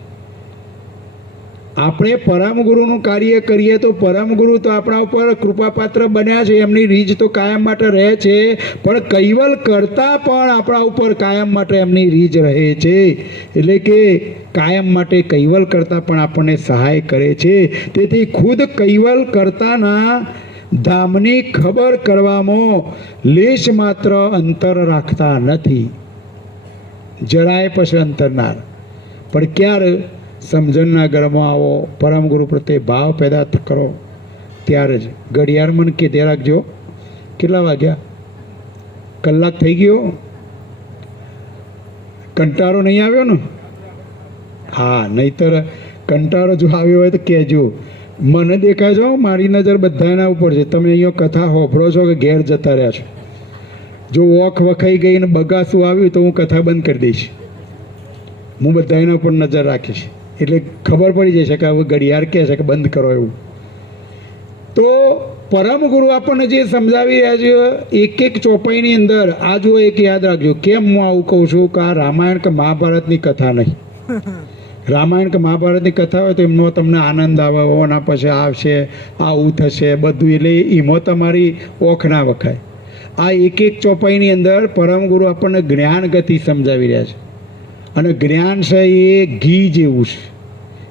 આપણે પરમ ગુરુનું કાર્ય કરીએ તો પરમ ગુરુ તો આપણા ઉપર કૃપાપાત્ર બન્યા છે, એમની રીજ તો કાયમ માટે રહે છે, પણ કૈવલ કરતા પણ આપણા ઉપર કાયમ માટે એમની રીજ રહે છે. એટલે કે કાયમ માટે કૈવલ કરતા પણ આપણને સહાય કરે છે. તેથી ખુદ કૈવલ કરતાના ધામની ખબર કરવામાં લેશ માત્ર અંતર રાખતા નથી. જરાય પછી અંતરનાર. પણ ક્યારે સમજણના ઘરમાં આવો, પરમ ગુરુ પ્રત્યે ભાવ પેદા કરો ત્યારે જ. ઘડિયાળ મને કીધે રાખજો, કેટલા વાગ્યા? કલાક થઈ ગયો? કંટાળો નહીં આવ્યો ને? હા, નહીતર કંટાળો જો આવ્યો હોય તો કહેજો. મને દેખાય છે, મારી નજર બધાના ઉપર છે. તમે અહીંયા કથા હોભળો છો કે ઘેર જતા રહ્યા છો? જો ઓખ વખાઈ ગઈ ને બગાસું આવ્યું તો હું કથા બંધ કરી દઈશ. હું બધાના ઉપર નજર રાખીશ. એટલે ખબર પડી જશે કે હવે ઘડિયાળ કહે છે કે બંધ કરો એવું. તો પરમ ગુરુ આપણને જે સમજાવી રહ્યા છે એક એક ચોપાઈની અંદર આ જો એક યાદ રાખજો. કેમ હું આવું કહું છું કે આ રામાયણ કે મહાભારતની કથા નહીં. રામાયણ કે મહાભારતની કથા હોય તો એમનો તમને આનંદ આવે, ઓના પછી આવશે, આવું થશે બધું, એટલે એમાં તમારી ઓખ ના વખાય. આ એક એક ચોપાઈની અંદર પરમ ગુરુ આપણને જ્ઞાન ગતિ સમજાવી રહ્યા છે. અને જ્ઞાન છે એ ઘી જેવું છે.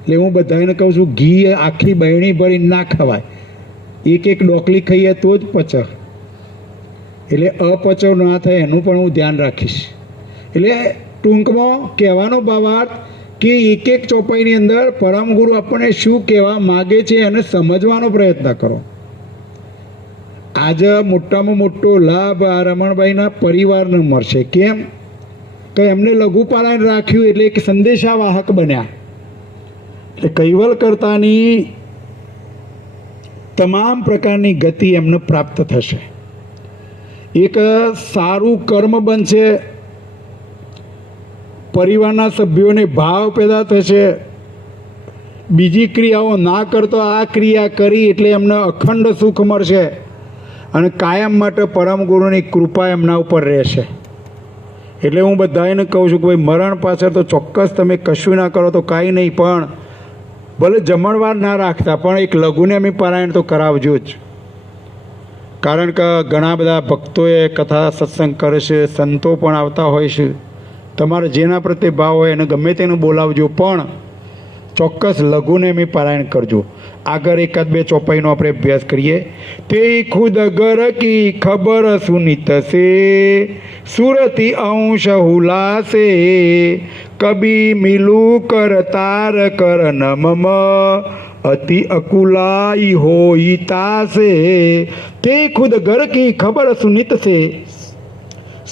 એટલે હું બધાને કહું છું ઘી આખી બહેણી ભરી ના ખવાય, એક એક ડોકલી ખાઈએ તો જ પચે. એટલે અપચો ના થાય એનું પણ હું ધ્યાન રાખીશ. એટલે ટૂંકમાં કહેવાનો ભાવાર્થ કે એક એક ચોપાઈની અંદર પરમ ગુરુ આપણને શું કહેવા માગે છે એને સમજવાનો પ્રયત્ન કરો. આજે મોટામાં મોટો લાભ આ રમણભાઈના પરિવારને મળશે. કેમ કે એમને લઘુપારાયણ રાખ્યું એટલે એક સંદેશાવાહક બન્યા. એટલે કૈવલ્યકર્તાની તમામ પ્રકારની ગતિ એમને પ્રાપ્ત થશે. એક સારું કર્મ બનશે, પરિવારના સભ્યોને ભાવ પેદા થશે. બીજી ક્રિયાઓ ના કરતો આ ક્રિયા કરી એટલે એમને અખંડ સુખ મળશે અને કાયમ માટે પરમ ગુરુની કૃપા એમના ઉપર રહેશે. એટલે હું બધાને કહું છું કે ભાઈ મરણ પાછળ તો ચોક્કસ તમે કશું ના કરો તો કાંઈ નહીં, પણ ભલે જમણવાર ના રાખતા પણ એક લઘુનેમી પારાયણ તો કરાવજો જ. કારણ કે ઘણા બધા ભક્તોએ કથા સત્સંગ કરે છે, સંતો પણ આવતા હોય છે. તમારે જેના પ્રત્યે ભાવ હોય એને ગમે તેને બોલાવજો, પણ ચોક્કસ લઘુનેમી પારાયણ કરજો. આગળ એકાદ બે ચોપાઈનો આપણે અભ્યાસ કરીએ. તે ખુદ ગર કી ખબર સુનિત સે સુરતી અંશ હુલાસે કબી મિલું કર તાર કર નમમ અતિ અકુલાઈ હોઈ તાસે. તે ખુદ ગર કી ખબર સુનિત સે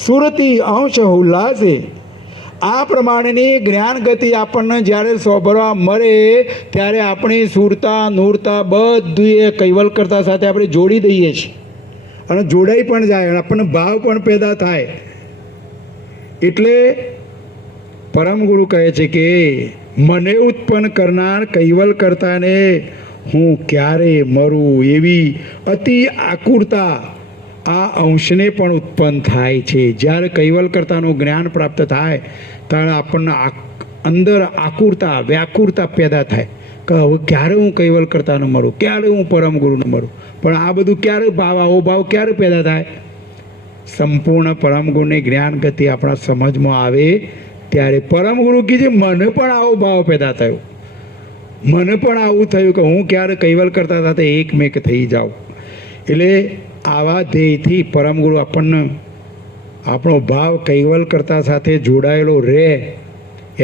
સુરતી અંશ હુલાસે. આ પ્રમાણેની જ્ઞાન ગતિ આપણને જ્યારે સોભરવા મળે ત્યારે આપણી સુરતા નૂરતા બધું એ કૈવલ્યકર્તા સાથે આપણે જોડી દઈએ છીએ અને જોડાઈ પણ જાય અને આપણને ભાવ પણ પેદા થાય. એટલે પરમ ગુરુ કહે છે કે મને ઉત્પન્ન કરનાર કૈવલ્યકર્તાને હું ક્યારે મરું એવી અતિ આકુરતા આ અંશને પણ ઉત્પન્ન થાય છે. જ્યારે કૈવલ્યકર્તાનું જ્ઞાન પ્રાપ્ત થાય ત્યારે આપણને અંદર આકુરતા વ્યાકુરતા પેદા થાય કે હવે ક્યારે હું કૈવલ્યકર્તાને મળું, ક્યારે હું પરમ ગુરુને મળું. પણ આ બધું ક્યારે ભાવ, આવો ભાવ ક્યારે પેદા થાય? સંપૂર્ણ પરમ ગુરુની જ્ઞાન ગતિ આપણા સમજમાં આવે ત્યારે. પરમ ગુરુ કીધે મને પણ આવો ભાવ પેદા થયો, મને પણ આવું થયું કે હું ક્યારે કૈવલ્યકર્તા સાથે એકમેક થઈ જાઉં. એટલે આવા ધ્યેયથી પરમ ગુરુ આપણને આપણો ભાવ કૈવલ્યકર્તા સાથે જોડાયેલો રહે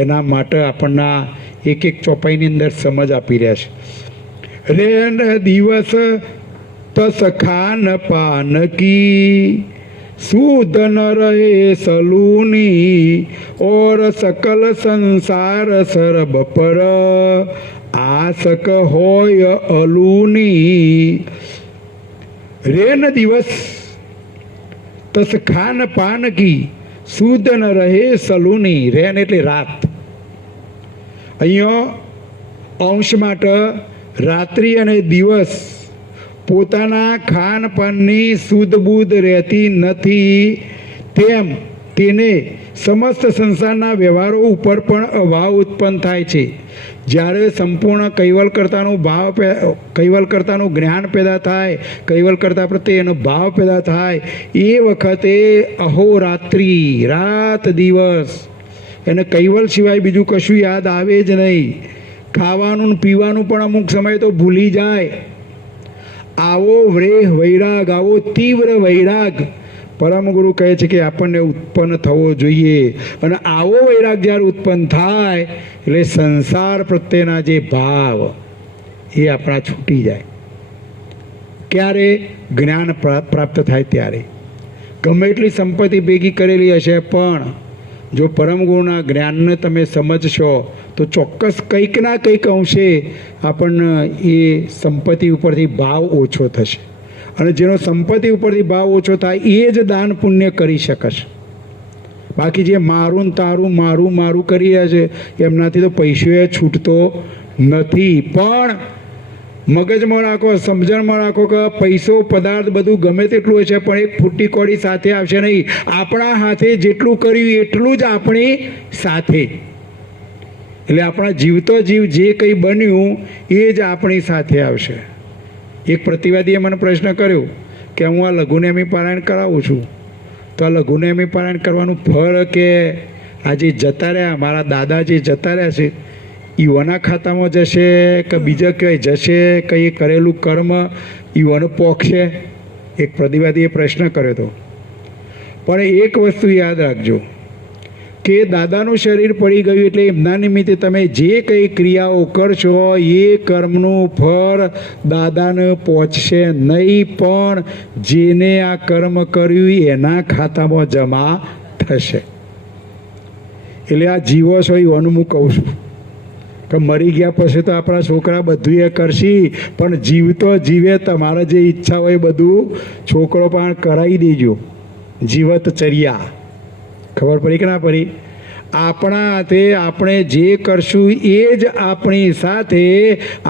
એના માટે આપણના એક એક ચોપાઈની અંદર સમજ આપી રહ્યા છે. રેન દિવસ તસ ખાન પાન કી સુધ ન રહે સલૂની ઓર સકલ સંસાર સરબ પર આસક હોય અલૂની. રેન દિવસ તસ ખાન પાન કી સુધ ન રહે સલૂની. રેન એટલે રાત. અહીંયા અંશ માટે રાત્રિ અને દિવસ પોતાના ખાનપાનની શુદ્ધ બુદ્ધ રહેતી નથી, તેમ તેને સમસ્ત સંસારના વ્યવહારો ઉપર પણ અભાવ ઉત્પન્ન થાય છે. જ્યારે સંપૂર્ણ કૈવલ્યકર્તાનું ભાવ કૈવલ્યકર્તાનું જ્ઞાન પેદા થાય, કૈવલ્યકર્તા પ્રત્યે એનો ભાવ પેદા થાય એ વખતે અહોરાત્રિ રાત દિવસ એને કૈવલ સિવાય બીજું કશું યાદ આવે જ નહીં. ખાવાનું પીવાનું પણ અમુક સમય તો ભૂલી જાય. આવો વ્રેહ વૈરાગ, આવો તીવ્ર વૈરાગ પરમ ગુરુ કહે છે કે આપણને ઉત્પન્ન થવો જોઈએ. અને આવો વૈરાગ જ્યારે ઉત્પન્ન થાય એટલે સંસાર પ્રત્યેના જે ભાવ એ આપણા છૂટી જાય. ક્યારે? જ્ઞાન પ્રાપ્ત થાય ત્યારે. ગમે એટલી સંપત્તિ ભેગી કરેલી હશે પણ જો પરમ ગુરુના જ્ઞાનને તમે સમજશો તો ચોક્કસ કંઈક ના કંઈક અંશે આપણને એ સંપત્તિ ઉપરથી ભાવ ઓછો થશે. અને જેનો સંપત્તિ ઉપરથી ભાવ ઓછો થાય એ જ દાન પુણ્ય કરી શકશે. બાકી જે મારું ને તારું મારું મારું કરી રહ્યા છે એમનાથી તો પૈસો એ છૂટતો નથી. પણ મગજમાં રાખો, સમજણમાં રાખો કે પૈસો પદાર્થ બધું ગમે તેટલું હોય છે પણ એક ફૂટી કોડી સાથે આવશે નહીં. આપણા હાથે જેટલું કર્યું એટલું જ આપણી સાથે, એટલે આપણા જીવતો જીવ જે કંઈ બન્યું એ જ આપણી સાથે આવશે. એક પ્રતિવાદીએ મને પ્રશ્ન કર્યો કે હું આ લઘુનેમી પારાયણ કરાવું છું, તો આ લઘુનેમી પારાયણ કરવાનું ફળ કે આજે જતા રહ્યા મારા દાદા જે જતા રહ્યા છે ઈઓના ખાતામાં જશે કે બીજા ક્યાંય જશે, કે એ કરેલું કર્મ ઈઓનું પોખશે? એક પ્રતિવાદીએ પ્રશ્ન કર્યો હતો. પણ એક વસ્તુ યાદ રાખજો કે દાદાનું શરીર પડી ગયું એટલે એમના નિમિત્તે તમે જે કંઈ ક્રિયાઓ કરશો એ કર્મનું ફળ દાદાને પહોંચશે નહીં, પણ જેને આ કર્મ કર્યું એના ખાતામાં જમા થશે. એટલે આ જીવો છો એવાનું હું કહું છું કે મરી ગયા પછી તો આપણા છોકરા બધું એ કરશી, પણ જીવતો જીવે તમારે જે ઈચ્છા હોય બધું છોકરો પણ કરાવી દેજો. જીવત ચર્યા ખબર પડી કે ના પડી? આપણા હાથે આપણે જે કરશું એ જ આપણી સાથે.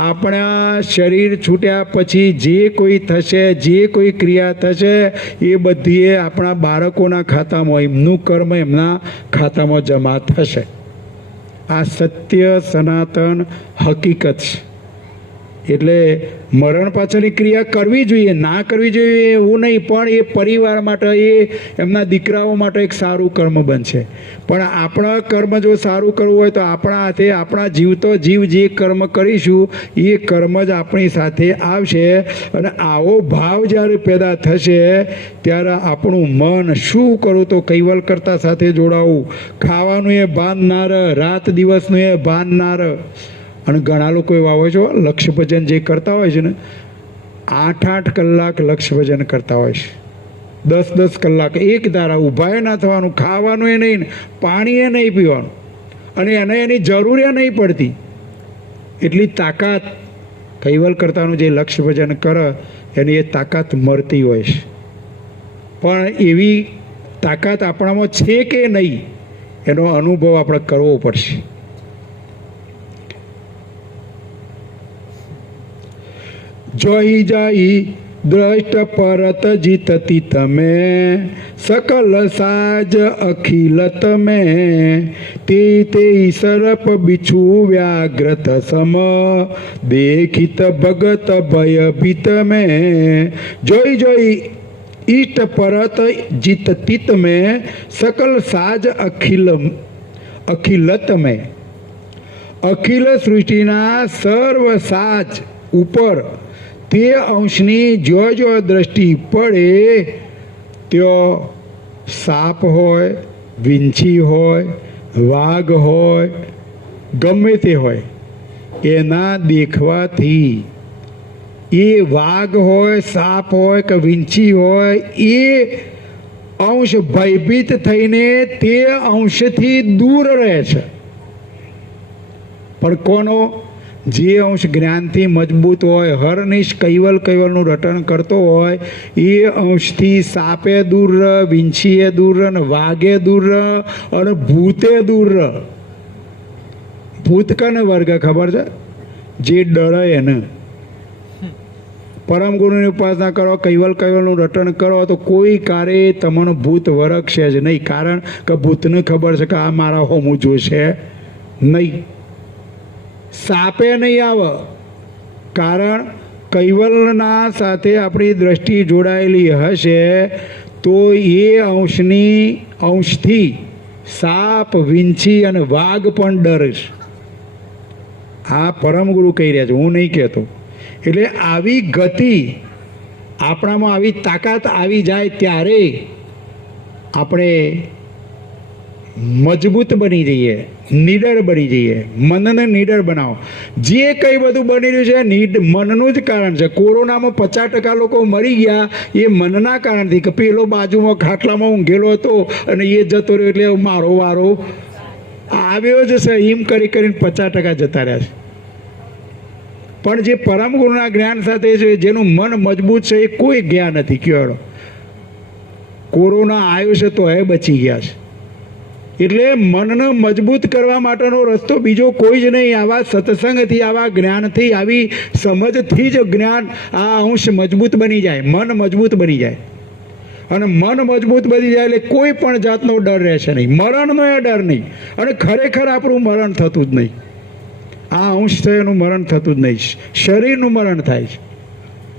આપણા શરીર છૂટ્યા પછી જે કોઈ થશે, જે કોઈ ક્રિયા થશે એ બધી આપણા બાળકોના ખાતામાં એમનું કર્મ એમના ખાતામાં જમા થશે. આ સત્ય સનાતન હકીકત છે. એટલે મરણ પાછળની ક્રિયા કરવી જોઈએ, ના કરવી જોઈએ એવું નહીં, પણ એ પરિવાર માટે, એ એમના દીકરાઓ માટે એક સારું કર્મ બનશે. પણ આપણા કર્મ જો સારું કરવું હોય તો આપણા હાથે આપણા જીવતો જીવ જે કર્મ કરીશું એ કર્મ જ આપણી સાથે આવશે. અને આવો ભાવ જ્યારે પેદા થશે ત્યારે આપણું મન શું કરું તો કૈવલ્યકર્તા સાથે જોડાવું, ખાવાનું એ ભાન ના રહે, રાત દિવસનું એ ભાન ના રહે. અને ઘણા લોકો એવા હોય છે લક્ષ્ય ભજન જે કરતા હોય છે ને 8-8 કલાક લક્ષ્ય ભજન કરતા હોય છે, 10-10 કલાક એક ધારા ઊભા ના થવાનું, ખાવાનું એ નહીં, પાણી એ નહીં પીવાનું, અને એને એની જરૂર એ નહીં પડતી. એટલી તાકાત કૈવલ્યકર્તાનું જે લક્ષ્ય ભજન કરે એની એ તાકાત મળતી હોય છે. પણ એવી તાકાત આપણામાં છે કે નહીં એનો અનુભવ આપણે કરવો પડશે. જોઈ જાય દ્રષ્ટ પરત જીતતી તમે, સકલ સાજ અખિલ તમે, તે સર્પ બિછુ વ્યાગ્રત સમ, દેખિત ભગત ભયભીત મેં. જોઈ જોઈ ઈષ્ટ પરત જીતતી તમે, સકલ સાજ અખિલ તમે. અખિલ સૃષ્ટિના સર્વ સાજ ઉપર તે અંશની જો દ્રષ્ટિ પડે ત્યાં સાપ હોય, વીંછી હોય, વાઘ હોય, ગમે તે હોય, એના દેખવાથી એ વાઘ હોય, સાપ હોય કે વીંછી હોય એ અંશ ભયભીત થઈને તે અંશથી દૂર રહે છે. પણ કોનો? જે અંશ જ્ઞાનથી મજબૂત હોય, હરનિશ કૈવલનું રટણ કરતો હોય એ અંશથી સાપે દૂર રહે, વીંછીએ દૂર રહે, અને વાઘે દૂર રહે, અને ભૂતે દૂર રહે. ભૂત કને વર્ગ ખબર છે? જે ડરે એને. પરમ ગુરુની ઉપાસના કરો, કૈવલનું રટણ કરો તો કોઈ કાર્ય તમને ભૂત વરખશે જ નહીં. કારણ કે ભૂતને ખબર છે કે આ મારા હોમું જોશે નહીં. સાપે નહીં આવે, કારણ કૈવલના સાથે આપણી દ્રષ્ટિ જોડાયેલી હશે તો એ અંશથી સાપ, વીંછી અને વાઘ પણ ડરશે. આ પરમ ગુરુ કહી રહ્યા છે, હું નહીં કહેતો. એટલે આવી ગતિ આપણામાં, આવી તાકાત આવી જાય ત્યારે આપણે મજબૂત બની જઈએ, નીડર બની જઈએ. મનને નીડર બનાવો. જે કંઈ બધું બની રહ્યું છે મનનું જ કારણ છે. કોરોનામાં 50% લોકો મરી ગયા એ મનના કારણથી, કે પેલો બાજુમાં ખાટલામાં ઊંઘેલો હતો અને એ જતો રહ્યો એટલે મારો વારો આવ્યો જ છે, એમ કરીને 50% જતા રહ્યા છે. પણ જે પરમ ગુરુના જ્ઞાન સાથે છે, જેનું મન મજબૂત છે, એ કોઈ ગયા નથી. કયો કોરોના આવ્યો છે તો એ બચી ગયા છે. એટલે મનને મજબૂત કરવા માટેનો રસ્તો બીજો કોઈ જ નહીં. આવા સત્સંગથી, આવા જ્ઞાનથી, આવી સમજથી જ જ્ઞાન આ અંશ મજબૂત બની જાય, મન મજબૂત બની જાય. અને મન મજબૂત બની જાય એટલે કોઈ પણ જાતનો ડર રહેશે નહીં, મરણનો એ ડર નહીં. અને ખરેખર આપણું મરણ થતું જ નહીં. આ અંશ છે એનું મરણ થતું જ નહીં, શરીરનું મરણ થાય છે.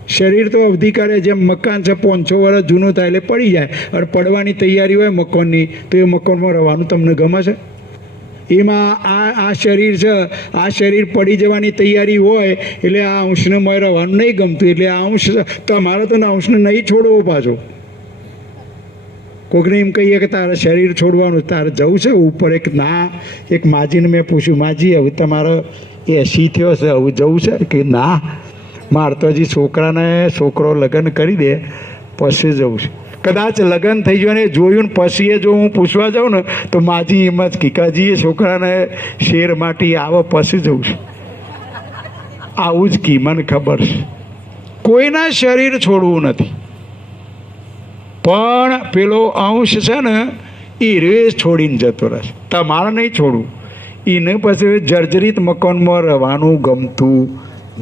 શરીર તો અવધિકાળે જેમ મકાન છે 500 વર્ષ જૂનું થાય એટલે પડી જાય, અને પડવાની તૈયારી હોય મકાનની, તો એ મકાનમાં રહેવાનું તમને ગમે છે? એમાં આ શરીર છે, આ શરીર પડી જવાની તૈયારી હોય એટલે આ અંશને મય રહેવાનું નહીં ગમતું. એટલે આ અંશ તમારે તો અંશને નહીં છોડવો પાછો. કોઈકને એમ કહીએ કે તારે શરીર છોડવાનું, તારે જવું છે ઉપર, એક માજીને મેં પૂછ્યું, માજી હવે તમારે 80 થયો છે, હવે જવું છે? કે ના, મારે તો હજી છોકરો લગ્ન કરી દે પછી જવું છે. કદાચ લગ્ન થઈ ગયું ને જોયું ને પછી જો હું પૂછવા જાઉં ને તો માજી એમ જ કીકાજી એ છોકરાને શેર માટી આવે પછી જવું છે. આવું જ કી, મને ખબર છે. કોઈના શરીર છોડવું નથી, પણ પેલો અંશ છે ને એ રેસ છોડીને જતો રહેશે. તમારે નહીં છોડવું. એને પછી જર્જરિત મકાનમાં રહેવાનું ગમતું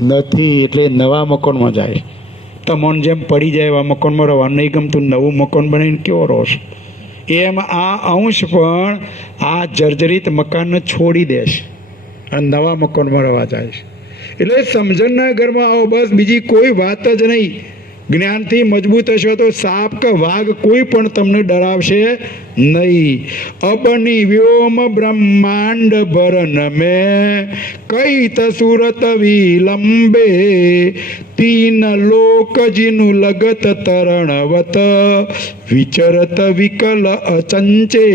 નથી એટલે નવા મકાનમાં જાય. તમને જેમ પડી જાય એવા મકાનમાં રહેવાનું નહીં ગમતું, નવું મકાન બનાવીને કેવો રોશ. એમ આ અંશ પણ આ જર્જરિત મકાનને છોડી દેશે અને નવા મકાનમાં રહેવા જાય છે. એટલે સમજણના ઘરમાં આવો, બસ બીજી કોઈ વાત જ નહીં. જ્ઞાનથી મજબૂત હશો તો સાપ કે વાઘ કોઈ પણ તમને ડરાવશે નહીં. અબની વ્યોમ બ્રહ્માંડ ભરન મેં કઈ તસુરત વિલંબે તીન લોક જીનું લગત તરણવત વિચરત વિકલ અચંચે.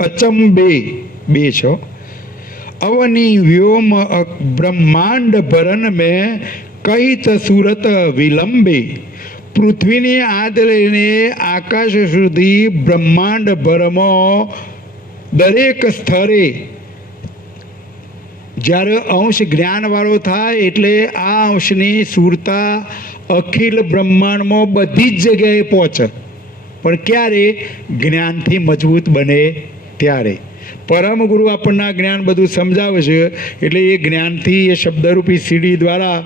અચંબે બે છો. અવની વ્યોમ બ્રહ્માંડ ભરન મેં કઈ તસુરત વિલંબે. પૃથ્વીની આદ લઈને આકાશ સુધી બ્રહ્માંડ ભરમાં દરેક સ્તરે જ્યારે અંશ જ્ઞાનવાળો થાય એટલે આ અંશની સુરતા અખિલ બ્રહ્માંડમાં બધી જ જગ્યાએ પહોંચે. પણ ક્યારે? જ્ઞાનથી મજબૂત બને ત્યારે. પરમ ગુરુ આપણને આ જ્ઞાન બધું સમજાવે છે. એટલે એ જ્ઞાનથી, એ શબ્દરૂપી સીડી દ્વારા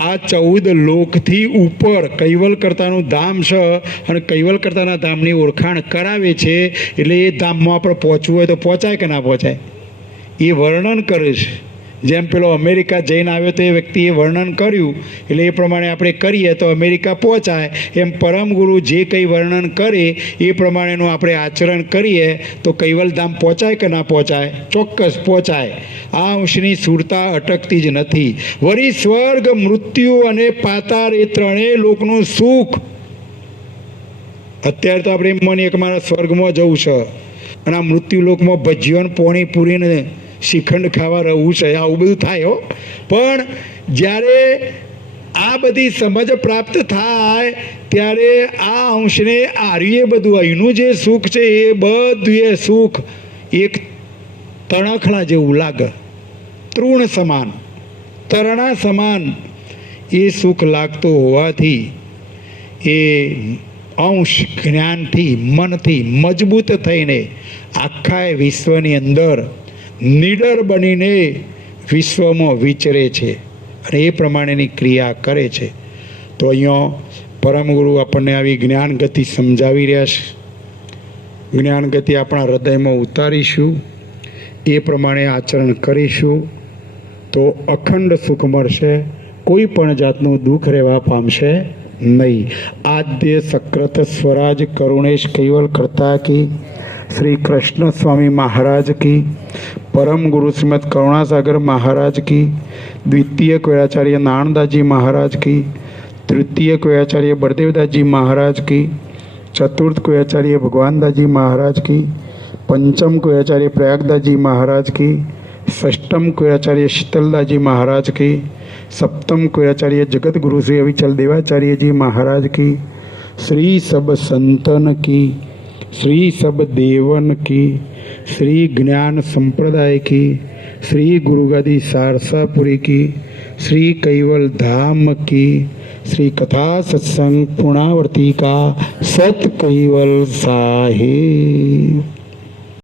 આ 14 લોકથી ઉપર કૈવલ કરતાનું ધામ છે અને કૈવલ કરતાના ધામની ઓળખાણ કરાવે છે. એટલે એ ધામમાં આપણે પહોંચવું હોય તો પહોંચાય કે ના પહોંચાય એ વર્ણન કરે છે. જેમ પેલો અમેરિકા જઈને આવ્યો તો એ વ્યક્તિએ વર્ણન કર્યું એટલે એ પ્રમાણે આપણે કરીએ તો અમેરિકા પહોંચાય. એમ પરમ ગુરુ જે કંઈ વર્ણન કરે એ પ્રમાણેનું આપણે આચરણ કરીએ તો કૈવલધામ પહોંચાય કે ના પહોંચાય? ચોક્કસ પહોંચાય. આ અંશની સુરતા અટકતી જ નથી. વળી સ્વર્ગ, મૃત્યુ અને પાતાળ એ ત્રણેય લોકનું સુખ. અત્યારે તો આપણે એમ માનીએ કે મારે સ્વર્ગમાં જવું છે અને આ મૃત્યુ લોકમાં ભજીયોને પોણી પૂરીને શ્રીખંડ ખાવા રહેવું છે, આવું બધું થાય હો. પણ જ્યારે આ બધી સમજ પ્રાપ્ત થાય ત્યારે આ અંશને આર્યું બધું અહીંનું જે સુખ છે એ બધું એ સુખ એક તણખલા જેવું લાગે, તૃણ સમાન, તરણા સમાન એ સુખ લાગતું હોવાથી એ અંશ જ્ઞાનથી, મનથી મજબૂત થઈને આખા વિશ્વની અંદર નિડર બનીને વિશ્વમાં વિચરે છે અને એ પ્રમાણેની ક્રિયા કરે છે. તો અહીંયા પરમગુરુ આપણને આવી જ્ઞાન ગતિ સમજાવી રહ્યા છે. જ્ઞાન ગતિ આપણા હૃદયમાં ઉતારીશું, એ પ્રમાણે આચરણ કરીશું તો અખંડ સુખ મળશે, કોઈ પણ જાતનું દુઃખ રહેવા પામશે નહીં. આદ્ય સક્રત સ્વરાજ કરુણેશ કૈવલ કરતા કી, શ્રી કૃષ્ણ સ્વામી મહારાજ કી, પરમ ગુરુ શ્રીમદ કરુણાસાગર મહારાજ કી, દ્વિતીય કોયાચાર્ય નાણદાસજી મહારાજ કી, તૃતીય કોયાચાર્ય બળદેવદાસજી મહારાજ કી, ચતુર્થ કોયાચાર્ય ભગવાનદાસજી મહારાજ કી, પંચમ કોયાચાર્ય પ્રયાગદાસજી મહારાજ કી, ષષ્ટમ કોયાચાર્ય શીતલદાસજી મહારાજ કી, સપ્તમ કોયાચાર્ય જગતગુરુ શ્રી અવિચલ દેવાચાર્યજી મહારાજ કી, શ્રી સબ સંતન કી, श्री सब देवन की, श्री ज्ञान संप्रदाय की, श्री गुरुगादी सारसापुरी की, श्री कैवल धाम की श्री कथा सत्संग पूर्णावर्ती का सत कैवल साहिब।